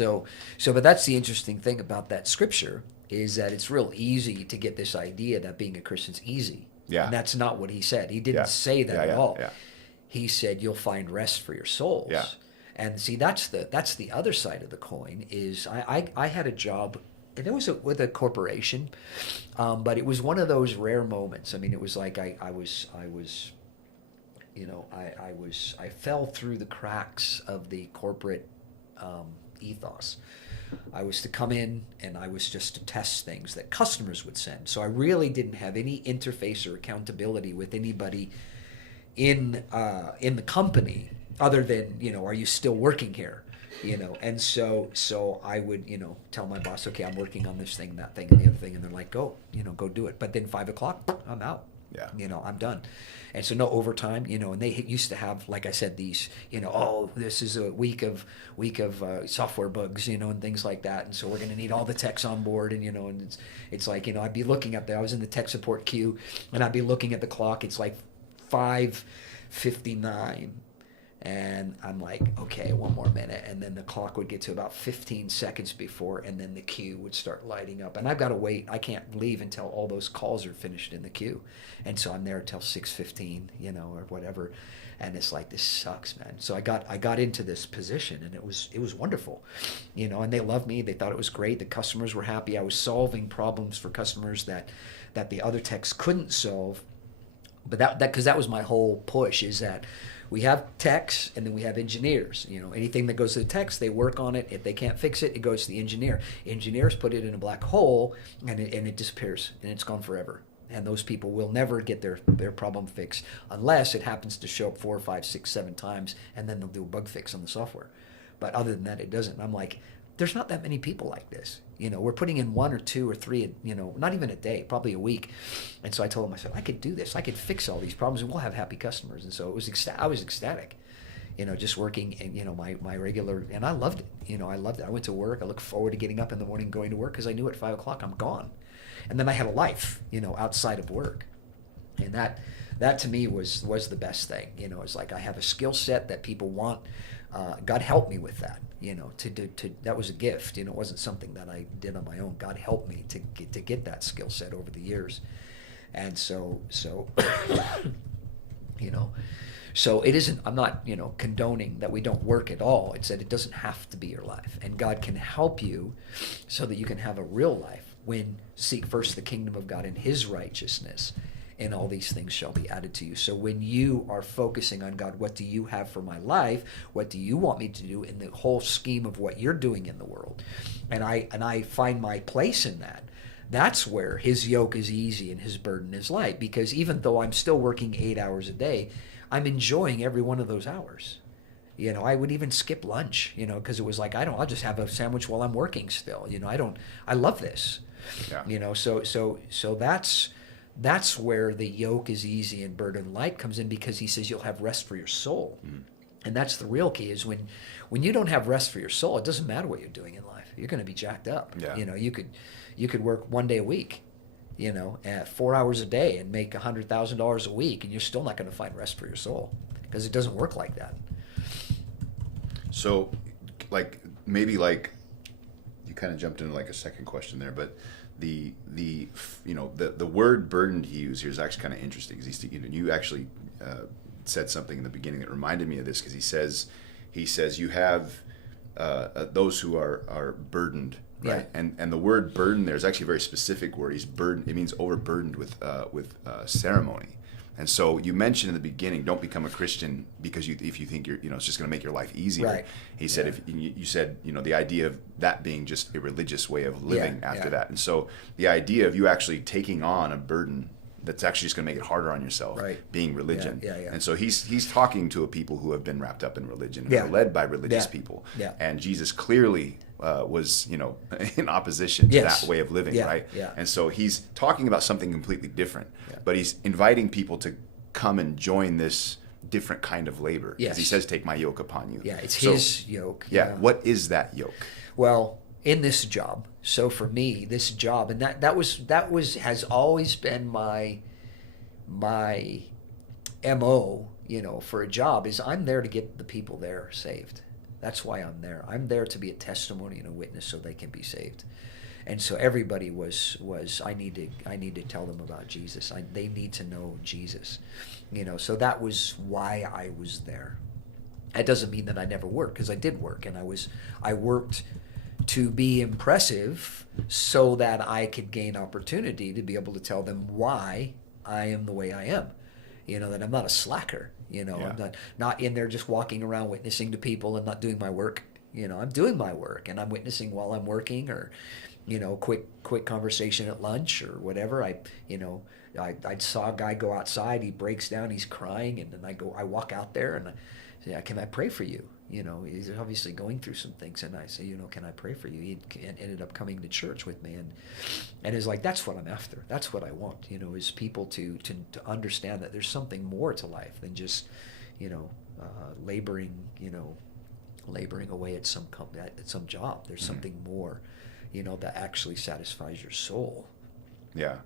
but that's the interesting thing about that scripture, is that it's real easy to get this idea that being a Christian's easy. Yeah. And that's not what he said. He didn't say that at all. Yeah. He said you'll find rest for your souls. Yeah. And see, that's the other side of the coin. Is I had a job, and it was with a corporation, but it was one of those rare moments. I mean, it was like I fell through the cracks of the corporate ethos. I was to come in and I was just to test things that customers would send. So I really didn't have any interface or accountability with anybody in the company other than, are you still working here? And so I would, tell my boss, okay, I'm working on this thing, that thing, and the other thing, and they're like, go do it. But then 5 o'clock, I'm out. Yeah. I'm done. And so no overtime, and they used to have, like I said, these, this is a week of software bugs, and things like that. And so we're going to need all the techs on board. And, and it's like, I'd be looking at I was in the tech support queue, and I'd be looking at the clock. It's like 5:59. And I'm like, okay, one more minute. And then the clock would get to about 15 seconds before, and then the queue would start lighting up. And I've got to wait. I can't leave until all those calls are finished in the queue. And so I'm there until 6:15, or whatever. And it's like, this sucks, man. So I got into this position, and it was wonderful, and they loved me. They thought it was great. The customers were happy. I was solving problems for customers that the other techs couldn't solve. But because that was my whole push, is that we have techs and then we have engineers. Anything that goes to the techs, they work on it. If they can't fix it, it goes to the engineer. Engineers put it in a black hole, and it disappears, and it's gone forever. And those people will never get their problem fixed unless it happens to show up 4, 5, 6, 7 times, and then they'll do a bug fix on the software. But other than that, it doesn't. And I'm like, there's not that many people like this. We're putting in 1 or 2 or 3, not even a day, probably a week. And so I told him, I said, I could do this. I could fix all these problems, and we'll have happy customers. And so I was ecstatic, just working, and my regular, and I loved it. I loved it. I went to work. I looked forward to getting up in the morning, going to work, because I knew at 5 o'clock I'm gone. And then I had a life, outside of work. And that to me was the best thing. It's like I have a skill set that people want. God helped me with that. That was a gift. It wasn't something that I did on my own. God helped me to get that skill set over the years. And so so it isn't, I'm not, condoning that we don't work at all. It's that it doesn't have to be your life. And God can help you so that you can have a real life when seek first the kingdom of God and his righteousness, and all these things shall be added to you. So when you are focusing on God, what do you have for my life? What do you want me to do in the whole scheme of what you're doing in the world? And I find my place in that. That's where his yoke is easy and his burden is light, because even though I'm still working 8 hours a day, I'm enjoying every one of those hours. I would even skip lunch, because it was like, I'll just have a sandwich while I'm working still. I love this. Yeah. So that's where the yoke is easy and burden light comes in, because he says you'll have rest for your soul. And that's the real key, is when you don't have rest for your soul, it doesn't matter what you're doing in life. You're going to be jacked up. Yeah. You could work 1 day a week, at 4 hours a day and make $100,000 a week, and you're still not going to find rest for your soul. because it doesn't work like that. So, like, maybe like you kind of jumped into like a second question there, but the word burden he used here is actually kind of interesting because you actually said something in the beginning that reminded me of this, because he says you have those who are burdened, right? Yeah. And the word burden there is actually a very specific word. He's burdened. It means overburdened with ceremony. And so you mentioned in the beginning, don't become a Christian because if you think it's just going to make your life easier. Right. He said, if you said, the idea of that being just a religious way of living after that. And so the idea of you actually taking on a burden that's actually just going to make it harder on yourself, right, being religion. Yeah. And so he's talking to a people who have been wrapped up in religion, who are led by religious people. Yeah. And Jesus clearly was, in opposition to that way of living, right? Yeah. And so he's talking about something completely different, but he's inviting people to come and join this different kind of labor. Yes. He says, take my yoke upon you. Yeah, it's his yoke. Yeah. What is that yoke? Well, in this job, so for me, this job, and that has always been my MO, for a job, is I'm there to get the people there saved. That's why I'm there. I'm there to be a testimony and a witness so they can be saved. And so everybody was I need to tell them about Jesus. They need to know Jesus. So that was why I was there. That doesn't mean that I never worked, because I did work, and I worked to be impressive so that I could gain opportunity to be able to tell them why I am the way I am. That I'm not a slacker. I'm not in there just walking around witnessing to people and not doing my work. I'm doing my work, and I'm witnessing while I'm working, or quick conversation at lunch or whatever. I saw a guy go outside. He breaks down. He's crying, and then I walk out there and I say, "Can I pray for you?" He's obviously going through some things, and I say, "Can I pray for you?" He ended up coming to church with me, and it's like, that's what I'm after. That's what I want. Is people to understand that there's something more to life than just laboring away at some job. There's something more, that actually satisfies your soul. Yeah.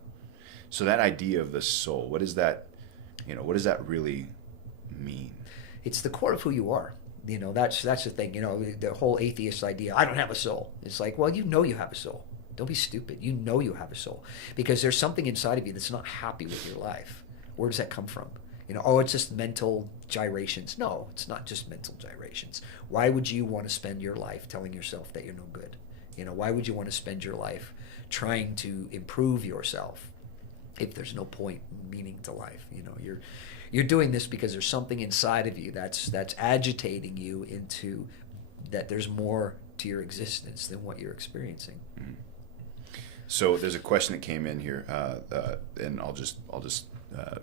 So that idea of the soul, what does that really mean? It's the core of who you are. That's the thing. The whole atheist idea, I don't have a soul. It's like, well, you have a soul. Don't be stupid. You have a soul, because there's something inside of you that's not happy with your life. Where does that come from? It's just mental gyrations. No, it's not just mental gyrations. Why would you want to spend your life telling yourself that you're no good? Why would you want to spend your life trying to improve yourself if there's no point, meaning to life? You're doing this because there's something inside of you that's agitating you into that there's more to your existence than what you're experiencing. Mm-hmm. So there's a question that came in here, and I'll just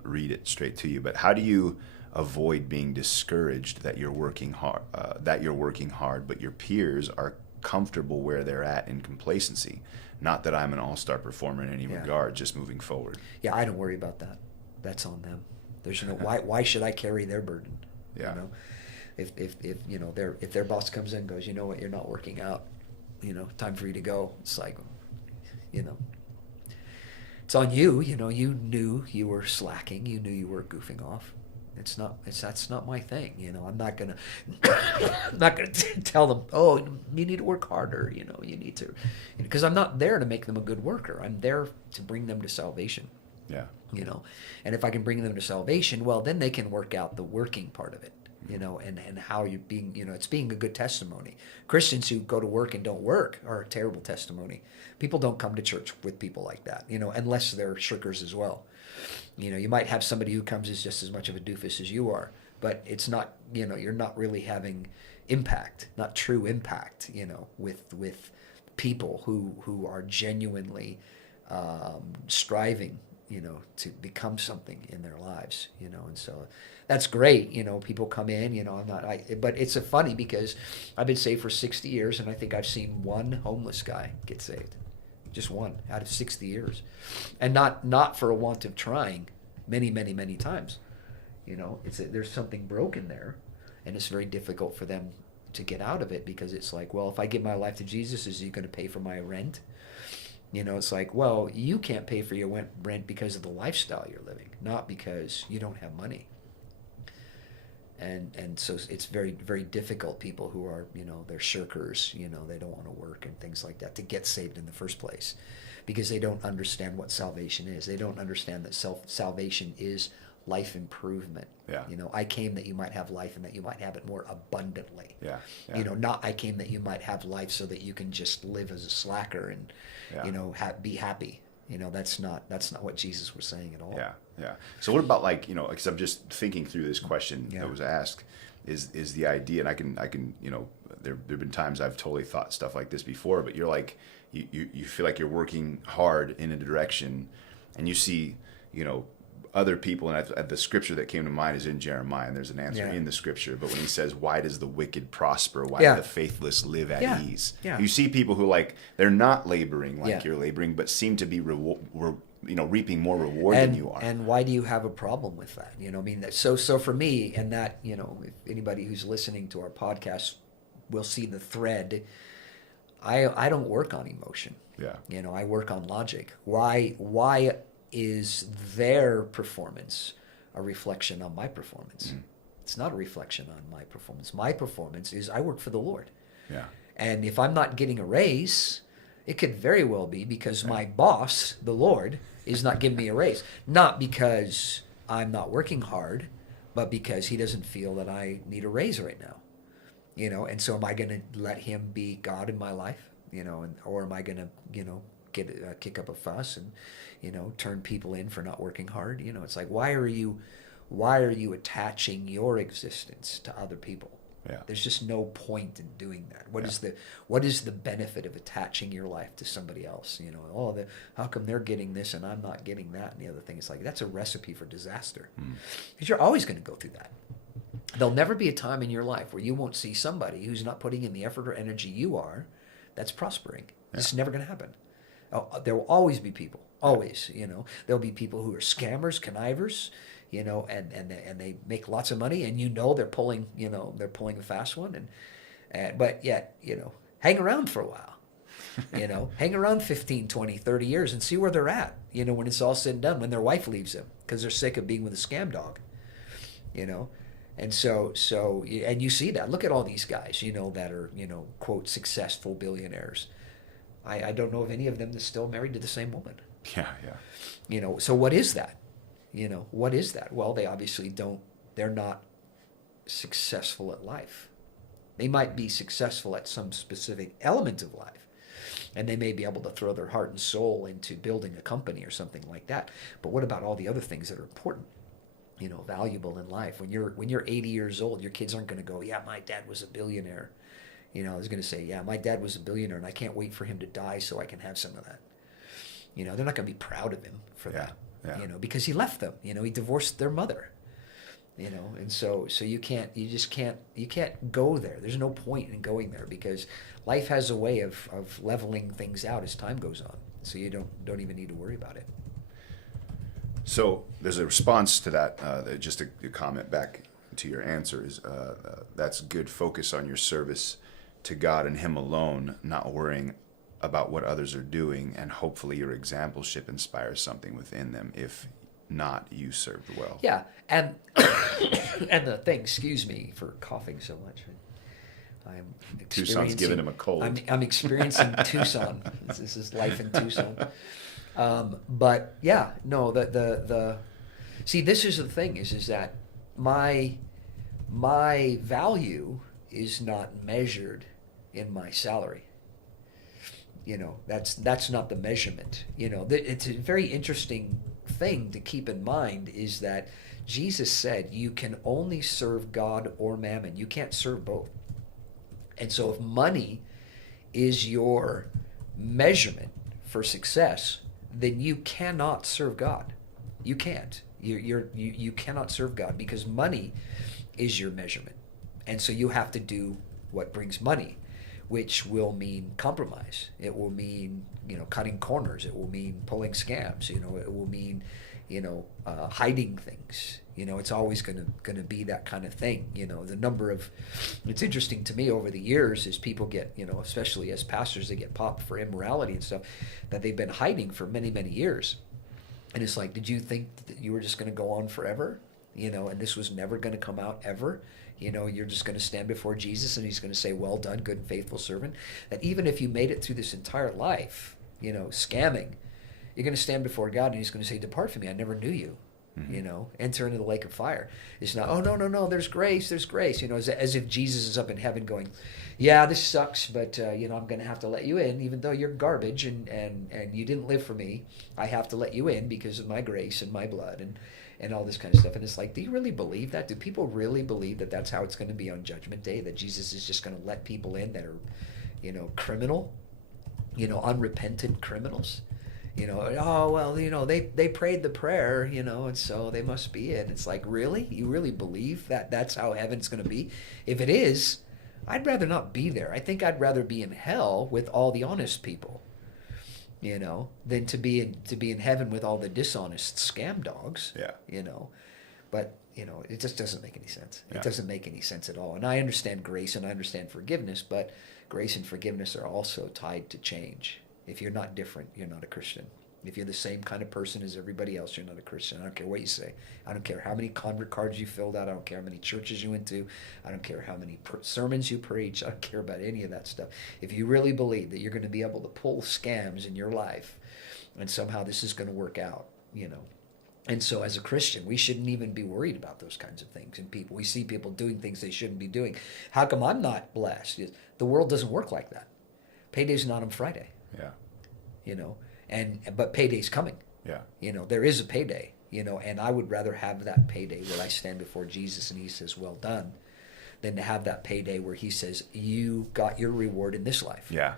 read it straight to you. But how do you avoid being discouraged that you're working hard, but your peers are comfortable where they're at in complacency? Not that I'm an all-star performer in any regard, just moving forward. Yeah, I don't worry about that. That's on them. There's why should I carry their burden? Yeah. If their boss comes in and goes, what, you're not working out, time for you to go. It's like, it's on you. You knew you were slacking. You knew you were goofing off. That's not my thing. I'm not gonna tell them, oh, you need to work harder. You need to, because I'm not there to make them a good worker. I'm there to bring them to salvation. Yeah. And if I can bring them to salvation, well, then they can work out the working part of it, and how you're being, it's being a good testimony. Christians who go to work and don't work are a terrible testimony. People don't come to church with people like that, unless they're shirkers as well. You might have somebody who comes as just as much of a doofus as you are, but it's not, you're not really having impact, not true impact, with people who are genuinely striving, to become something in their lives, and so that's great. People come in, but it's funny because I've been saved for 60 years, and I think I've seen one homeless guy get saved. Just one out of 60 years. And not for a want of trying many, many, many times. There's something broken there, and it's very difficult for them to get out of it, because it's like, well, if I give my life to Jesus, is he going to pay for my rent? It's like, well, you can't pay for your rent because of the lifestyle you're living, not because you don't have money. And so it's very, very difficult, people who are, they're shirkers, they don't want to work and things like that, to get saved in the first place, because they don't understand what salvation is. They don't understand that salvation is life improvement. Yeah. I came that you might have life and that you might have it more abundantly. Yeah. Yeah. Not I came that you might have life so that you can just live as a slacker and, be happy. That's not what Jesus was saying at all. Yeah. Yeah. So what about because I'm just thinking through this question that was asked, is the idea, and I can there've been times I've totally thought stuff like this before, but you're like, you feel like you're working hard in a direction, and you see, other people, and the scripture that came to mind is in Jeremiah, and there's an answer in the scripture, but when he says, why does the wicked prosper? Why do the faithless live at ease? Yeah. You see people who they're not laboring like you're laboring, but seem to be reaping more reward than you are. And why do you have a problem with that? So for me, and that, if anybody who's listening to our podcast will see the thread, I don't work on emotion. Yeah. I work on logic. Why is their performance a reflection on my performance? It's not a reflection on my performance. My performance is I work for the Lord. Yeah. And if I'm not getting a raise, it could very well be because my boss, the Lord, is not giving me a raise. Not because I'm not working hard, but because he doesn't feel that I need a raise right now. And so am I going to let him be God in my life? Or am I going to kick up a fuss and turn people in for not working hard? It's like, why are you attaching your existence to other people? Yeah. There's just no point in doing that. What is the benefit of attaching your life to somebody else? How come they're getting this and I'm not getting that? And the other thing is that's a recipe for disaster, because you're always going to go through that. There'll never be a time in your life where you won't see somebody who's not putting in the effort or energy you are that's prospering. It's never going to happen. There will always be people. Always, there'll be people who are scammers, connivers, and they make lots of money, and they're pulling a fast one, but yet, hang around for a while, hang around 15, 20, 30 years and see where they're at, when it's all said and done, when their wife leaves them because they're sick of being with a scam dog, and so, and you see that. Look at all these guys, that are, quote, successful billionaires. I don't know of any of them that's still married to the same woman. Yeah. So what is that? What is that? Well, they obviously they're not successful at life. They might be successful at some specific element of life, and they may be able to throw their heart and soul into building a company or something like that. But what about all the other things that are important, valuable in life? When you're 80 years old, your kids aren't going to go, yeah, my dad was a billionaire. I was going to say, yeah, my dad was a billionaire, and I can't wait for him to die so I can have some of that. They're not going to be proud of him for that, because he left them. He divorced their mother, and so you can't go there. There's no point in going there, because life has a way of leveling things out as time goes on. So you don't even need to worry about it. So there's a response to that. Just a comment back to your answer is that's good. Focus on your service to God and Him alone, not worrying about what others are doing, and hopefully your exampleship inspires something within them. If not, you served well. Yeah, and and the thing, excuse me for coughing so much. Tucson's giving him a cold. I'm experiencing Tucson. This is life in Tucson. But yeah, no, the see, this is the thing is that my value is not measured in my salary. That's not the measurement. It's a very interesting thing to keep in mind is that Jesus said you can only serve God or mammon. You can't serve both. And so if money is your measurement for success, then you cannot serve God. You can't. You cannot serve God because money is your measurement. And so you have to do what brings money, which will mean compromise. It will mean, cutting corners. It will mean pulling scams. It will mean, hiding things. It's always going to be that kind of thing. It's interesting to me over the years is people get, especially as pastors, they get popped for immorality and stuff that they've been hiding for many, many years. And it's like, did you think that you were just going to go on forever? and this was never going to come out ever. You're just going to stand before Jesus and he's going to say, well done, good and faithful servant. That even if you made it through this entire life, scamming, you're going to stand before God and he's going to say, depart from me, I never knew you. Enter into the lake of fire. It's not, oh, no, there's grace. As if Jesus is up in heaven going, yeah, this sucks, but, I'm going to have to let you in, even though you're garbage and you didn't live for me. I have to let you in because of my grace and my blood and all this kind of stuff. And it's like, do you really believe that? Do people really believe that that's how it's going to be on Judgment Day, that Jesus is just going to let people in that are, criminal, unrepentant criminals? Oh, well, they prayed the prayer, and so they must be it. It's like, really? You really believe that that's how heaven's going to be? If it is, I'd rather not be there. I think I'd rather be in hell with all the honest people, than to be in heaven with all the dishonest scam dogs. Yeah. But, it just doesn't make any sense. Yeah. It doesn't make any sense at all. And I understand grace and I understand forgiveness, but grace and forgiveness are also tied to change. If you're not different, you're not a Christian. If you're the same kind of person as everybody else, you're not a Christian. I don't care what you say. I don't care how many convert cards you filled out. I don't care how many churches you went to. I don't care how many sermons you preach. I don't care about any of that stuff. If you really believe that you're going to be able to pull scams in your life and somehow this is going to work out, And so as a Christian, we shouldn't even be worried about those kinds of things in people. We see people doing things they shouldn't be doing. How come I'm not blessed? The world doesn't work like that. Payday's not on Friday. Yeah. But payday's coming. Yeah. There is a payday, and I would rather have that payday where I stand before Jesus and he says, well done, than to have that payday where he says, you got your reward in this life. Yeah.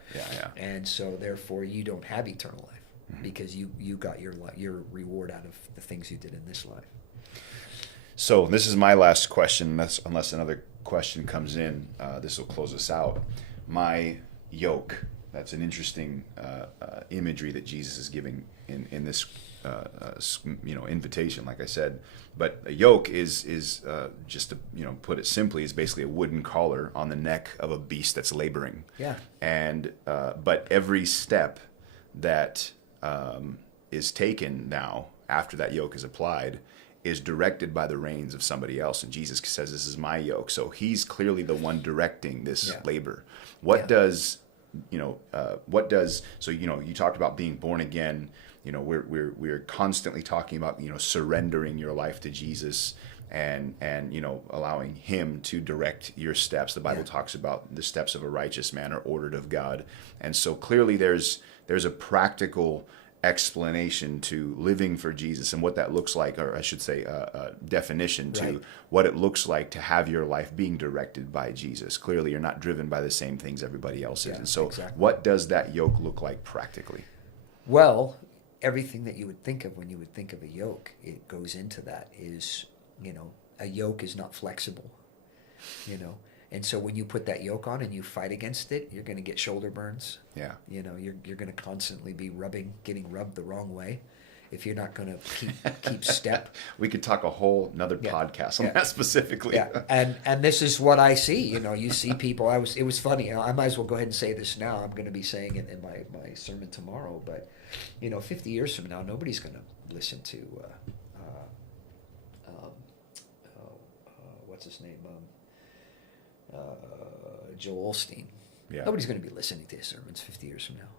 And so therefore you don't have eternal life because you got your reward out of the things you did in this life. So this is my last question, unless another question comes in. This will close us out. My yoke. That's an interesting imagery that Jesus is giving in this invitation, like I said. But a yoke is just to put it simply, is basically a wooden collar on the neck of a beast that's laboring. Yeah. And but every step that is taken now after that yoke is applied is directed by the reins of somebody else. And Jesus says, "This is my yoke." So he's clearly the one directing this labor. What does so you talked about being born again. We're constantly talking about surrendering your life to Jesus and allowing him to direct your steps. The Bible talks about the steps of a righteous man are ordered of God. And so clearly there's a practical explanation to living for Jesus and what that looks like, or I should say a definition to what it looks like to have your life being directed by Jesus. Clearly you're not driven by the same things everybody else is. And so what does that yoke look like practically? Well, everything that you would think of when you would think of a yoke, it goes into that is, a yoke is not flexible, And so when you put that yoke on and you fight against it, you're going to get shoulder burns. Yeah. You're going to constantly be getting rubbed the wrong way if you're not going to keep step. We could talk a whole another podcast on that specifically. Yeah. And this is what I see. You see people. It was funny. I might as well go ahead and say this now. I'm going to be saying it in my sermon tomorrow. But 50 years from now, nobody's going to listen to what's his name. Joel Osteen. Yeah. Nobody's going to be listening to his sermons 50 years from now.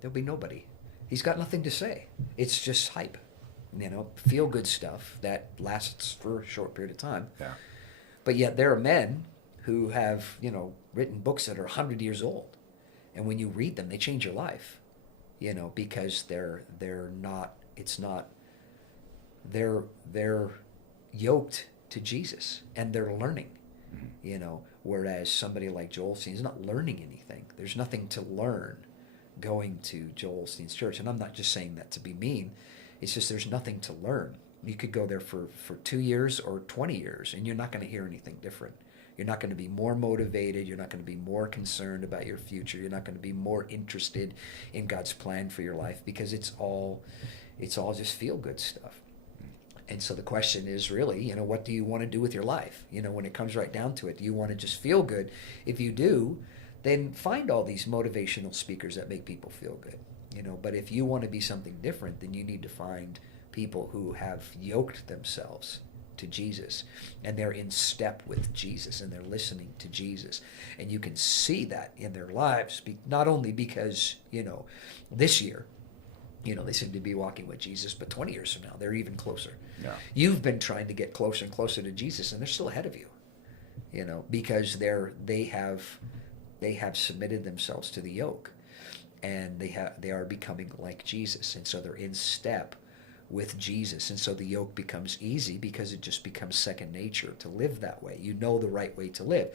There'll be nobody. He's got nothing to say. It's just hype, feel good stuff that lasts for a short period of time. Yeah. But yet there are men who have, written books that are 100 years old. And when you read them, they change your life, because they're yoked to Jesus and they're learning. Whereas somebody like Joel Osteen is not learning anything. There's nothing to learn going to Joel Osteen's church. And I'm not just saying that to be mean. It's just there's nothing to learn. You could go there for 2 years or 20 years, and you're not going to hear anything different. You're not going to be more motivated. You're not going to be more concerned about your future. You're not going to be more interested in God's plan for your life because it's all just feel-good stuff. And so the question is really, what do you want to do with your life? When it comes right down to it, do you want to just feel good? If you do, then find all these motivational speakers that make people feel good. But if you want to be something different, then you need to find people who have yoked themselves to Jesus, and they're in step with Jesus, and they're listening to Jesus. And you can see that in their lives, not only because, this year, they seem to be walking with Jesus, but 20 years from now, they're even closer. Yeah. You've been trying to get closer and closer to Jesus, and they're still ahead of you, because they have submitted themselves to the yoke, and they are becoming like Jesus, and so they're in step with Jesus, and so the yoke becomes easy because it just becomes second nature to live that way. You know the right way to live,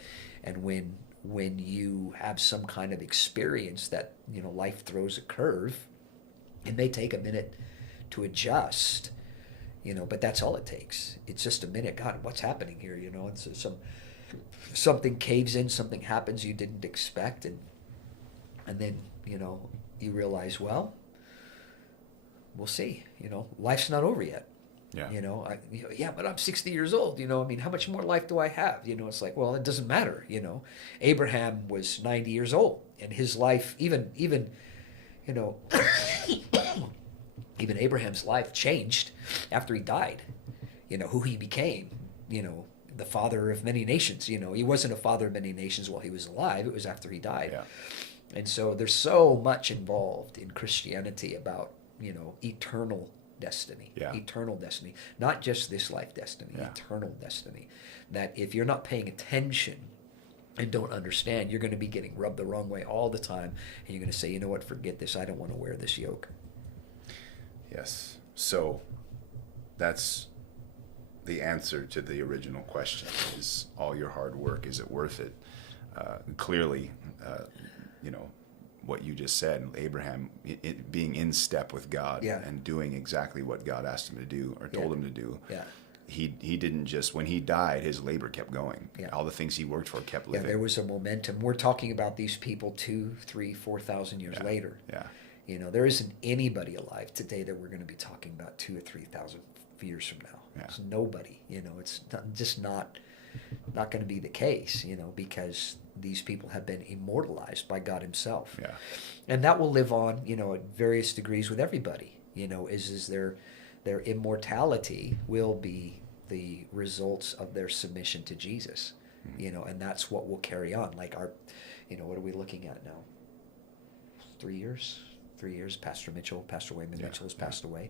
and when you have some kind of experience that life throws a curve, it may take a minute to adjust, but that's all it takes. It's just a minute. God, what's happening here? And so something caves in, something happens you didn't expect, and then you realize, well, we'll see. Life's not over yet. Yeah. But I'm 60 years old. How much more life do I have? It's like, well, it doesn't matter. Abraham was 90 years old, and his life, even even Abraham's life changed after he died. Who he became. The father of many nations. He wasn't a father of many nations while he was alive. It was after he died. Yeah. And so there's so much involved in Christianity about eternal destiny. Yeah. Eternal destiny, not just this life destiny. Yeah. Eternal destiny. That if you're not paying attention and don't understand, you're going to be getting rubbed the wrong way all the time, and you're going to say, you know what, forget this. I don't want to wear this yoke. Yes. So that's the answer to the original question: is all your hard work, is it worth it? Clearly, what you just said, Abraham being in step with God, Yeah. and doing exactly what God asked him to do or told him to do. Yeah. He didn't just, when he died, his labor kept going. Yeah. All the things he worked for kept Yeah, living. there was a momentum. We're talking about these people 2, 3, 4,000 years later. Yeah. There isn't anybody alive today that we're going to be talking about 2,000 or 3,000 years from now. Yeah. It's nobody. It's just not going to be the case. Because these people have been immortalized by God Himself. Yeah. And that will live on, at various degrees with everybody. Is their immortality will be the results of their submission to Jesus. And that's what will carry on. Like what are we looking at now? 3 years. 3 years. Pastor Wayman Mitchell has passed away,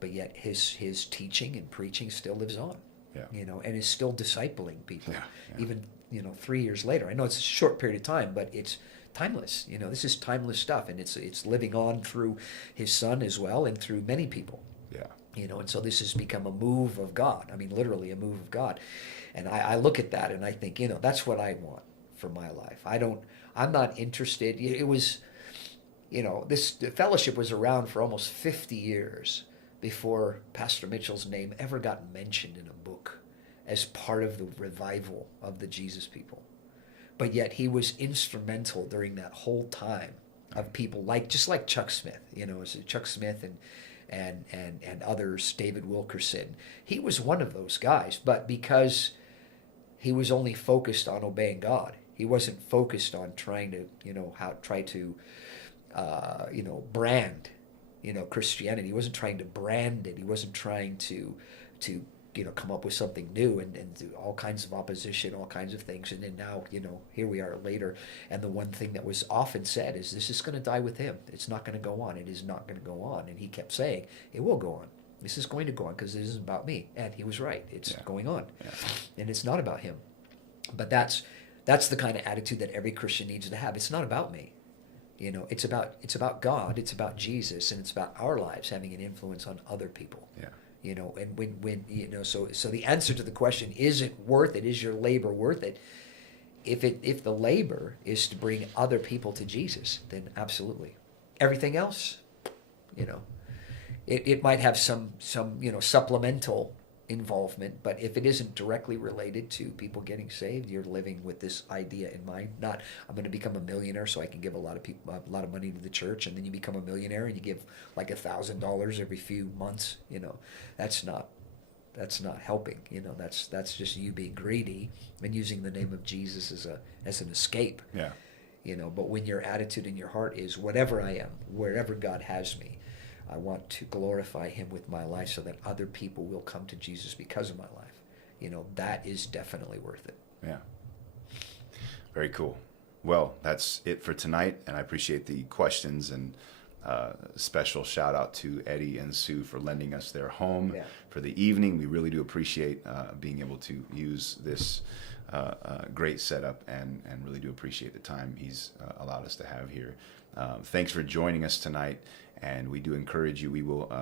but yet his teaching and preaching still lives on. Yeah. And is still discipling people, Yeah. even 3 years later. I know it's a short period of time, but it's timeless. This is timeless stuff, and it's living on through his son as well, and through many people. Yeah. And so this has become a move of God. I mean, literally a move of God. And I look at that and I think, that's what I want for my life. I'm not interested. It was, this fellowship was around for almost 50 years before Pastor Mitchell's name ever got mentioned in a book as part of the revival of the Jesus people. But yet he was instrumental during that whole time of people just like Chuck Smith, Chuck Smith and others, David Wilkerson. He was one of those guys, but because he was only focused on obeying God, he wasn't focused on trying to, brand, Christianity. He wasn't trying to brand it. He wasn't trying to come up with something new and do all kinds of opposition, all kinds of things. And then now, here we are later. And the one thing that was often said is, this is going to die with him. It's not going to go on. It is not going to go on. And he kept saying, it will go on. This is going to go on because it isn't about me. And he was right. It's going on. Yeah. And it's not about him. But that's the kind of attitude that every Christian needs to have. It's not about me. It's about God. It's about Jesus. And it's about our lives having an influence on other people. Yeah. And when so the answer to the question, is it worth it? Is your labor worth it? If the labor is to bring other people to Jesus, then absolutely. Everything else, it might have some supplemental involvement, but if it isn't directly related to people getting saved, you're living with this idea in mind. Not, I'm going to become a millionaire so I can give a lot of people a lot of money to the church, and then you become a millionaire and you give like $1,000 every few months. That's not helping. That's just you being greedy and using the name of Jesus as an escape. Yeah. But when your attitude in your heart is, whatever I am, wherever God has me, I want to glorify Him with my life so that other people will come to Jesus because of my life. that is definitely worth it. Yeah. Very cool. Well, that's it for tonight, and I appreciate the questions, and special shout out to Eddie and Sue for lending us their home for the evening. We really do appreciate being able to use this great setup, and really do appreciate the time he's allowed us to have here. Thanks for joining us tonight, and we do encourage you. We will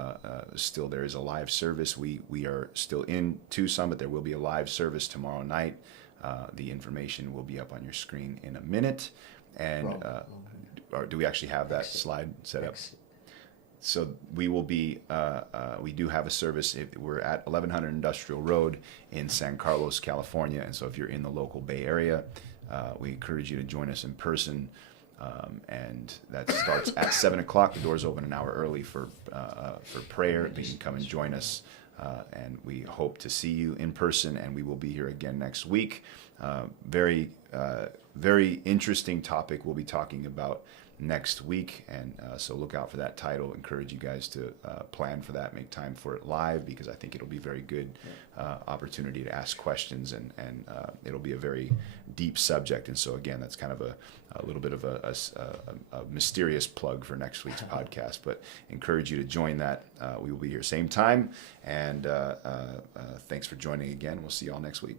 still, there is a live service. We are still in Tucson, but there will be a live service tomorrow night. The information will be up on your screen in a minute. And or do we actually have that slide set up? So we will be, we do have a service. We're at 1100 Industrial Road in San Carlos, California. And so if you're in the local Bay Area, we encourage you to join us in person. And that starts at 7 o'clock. The doors open an hour early for prayer. You can come and join us. And we hope to see you in person, and we will be here again next week. Very interesting topic we'll be talking about next week, and so look out for that title. Encourage you guys to plan for that, make time for it live, because I think it'll be very good opportunity to ask questions, and it'll be a very deep subject. And so again, that's kind of a little bit of a mysterious plug for next week's podcast, but encourage you to join that. We will be here same time, and thanks for joining again. We'll see you all next week.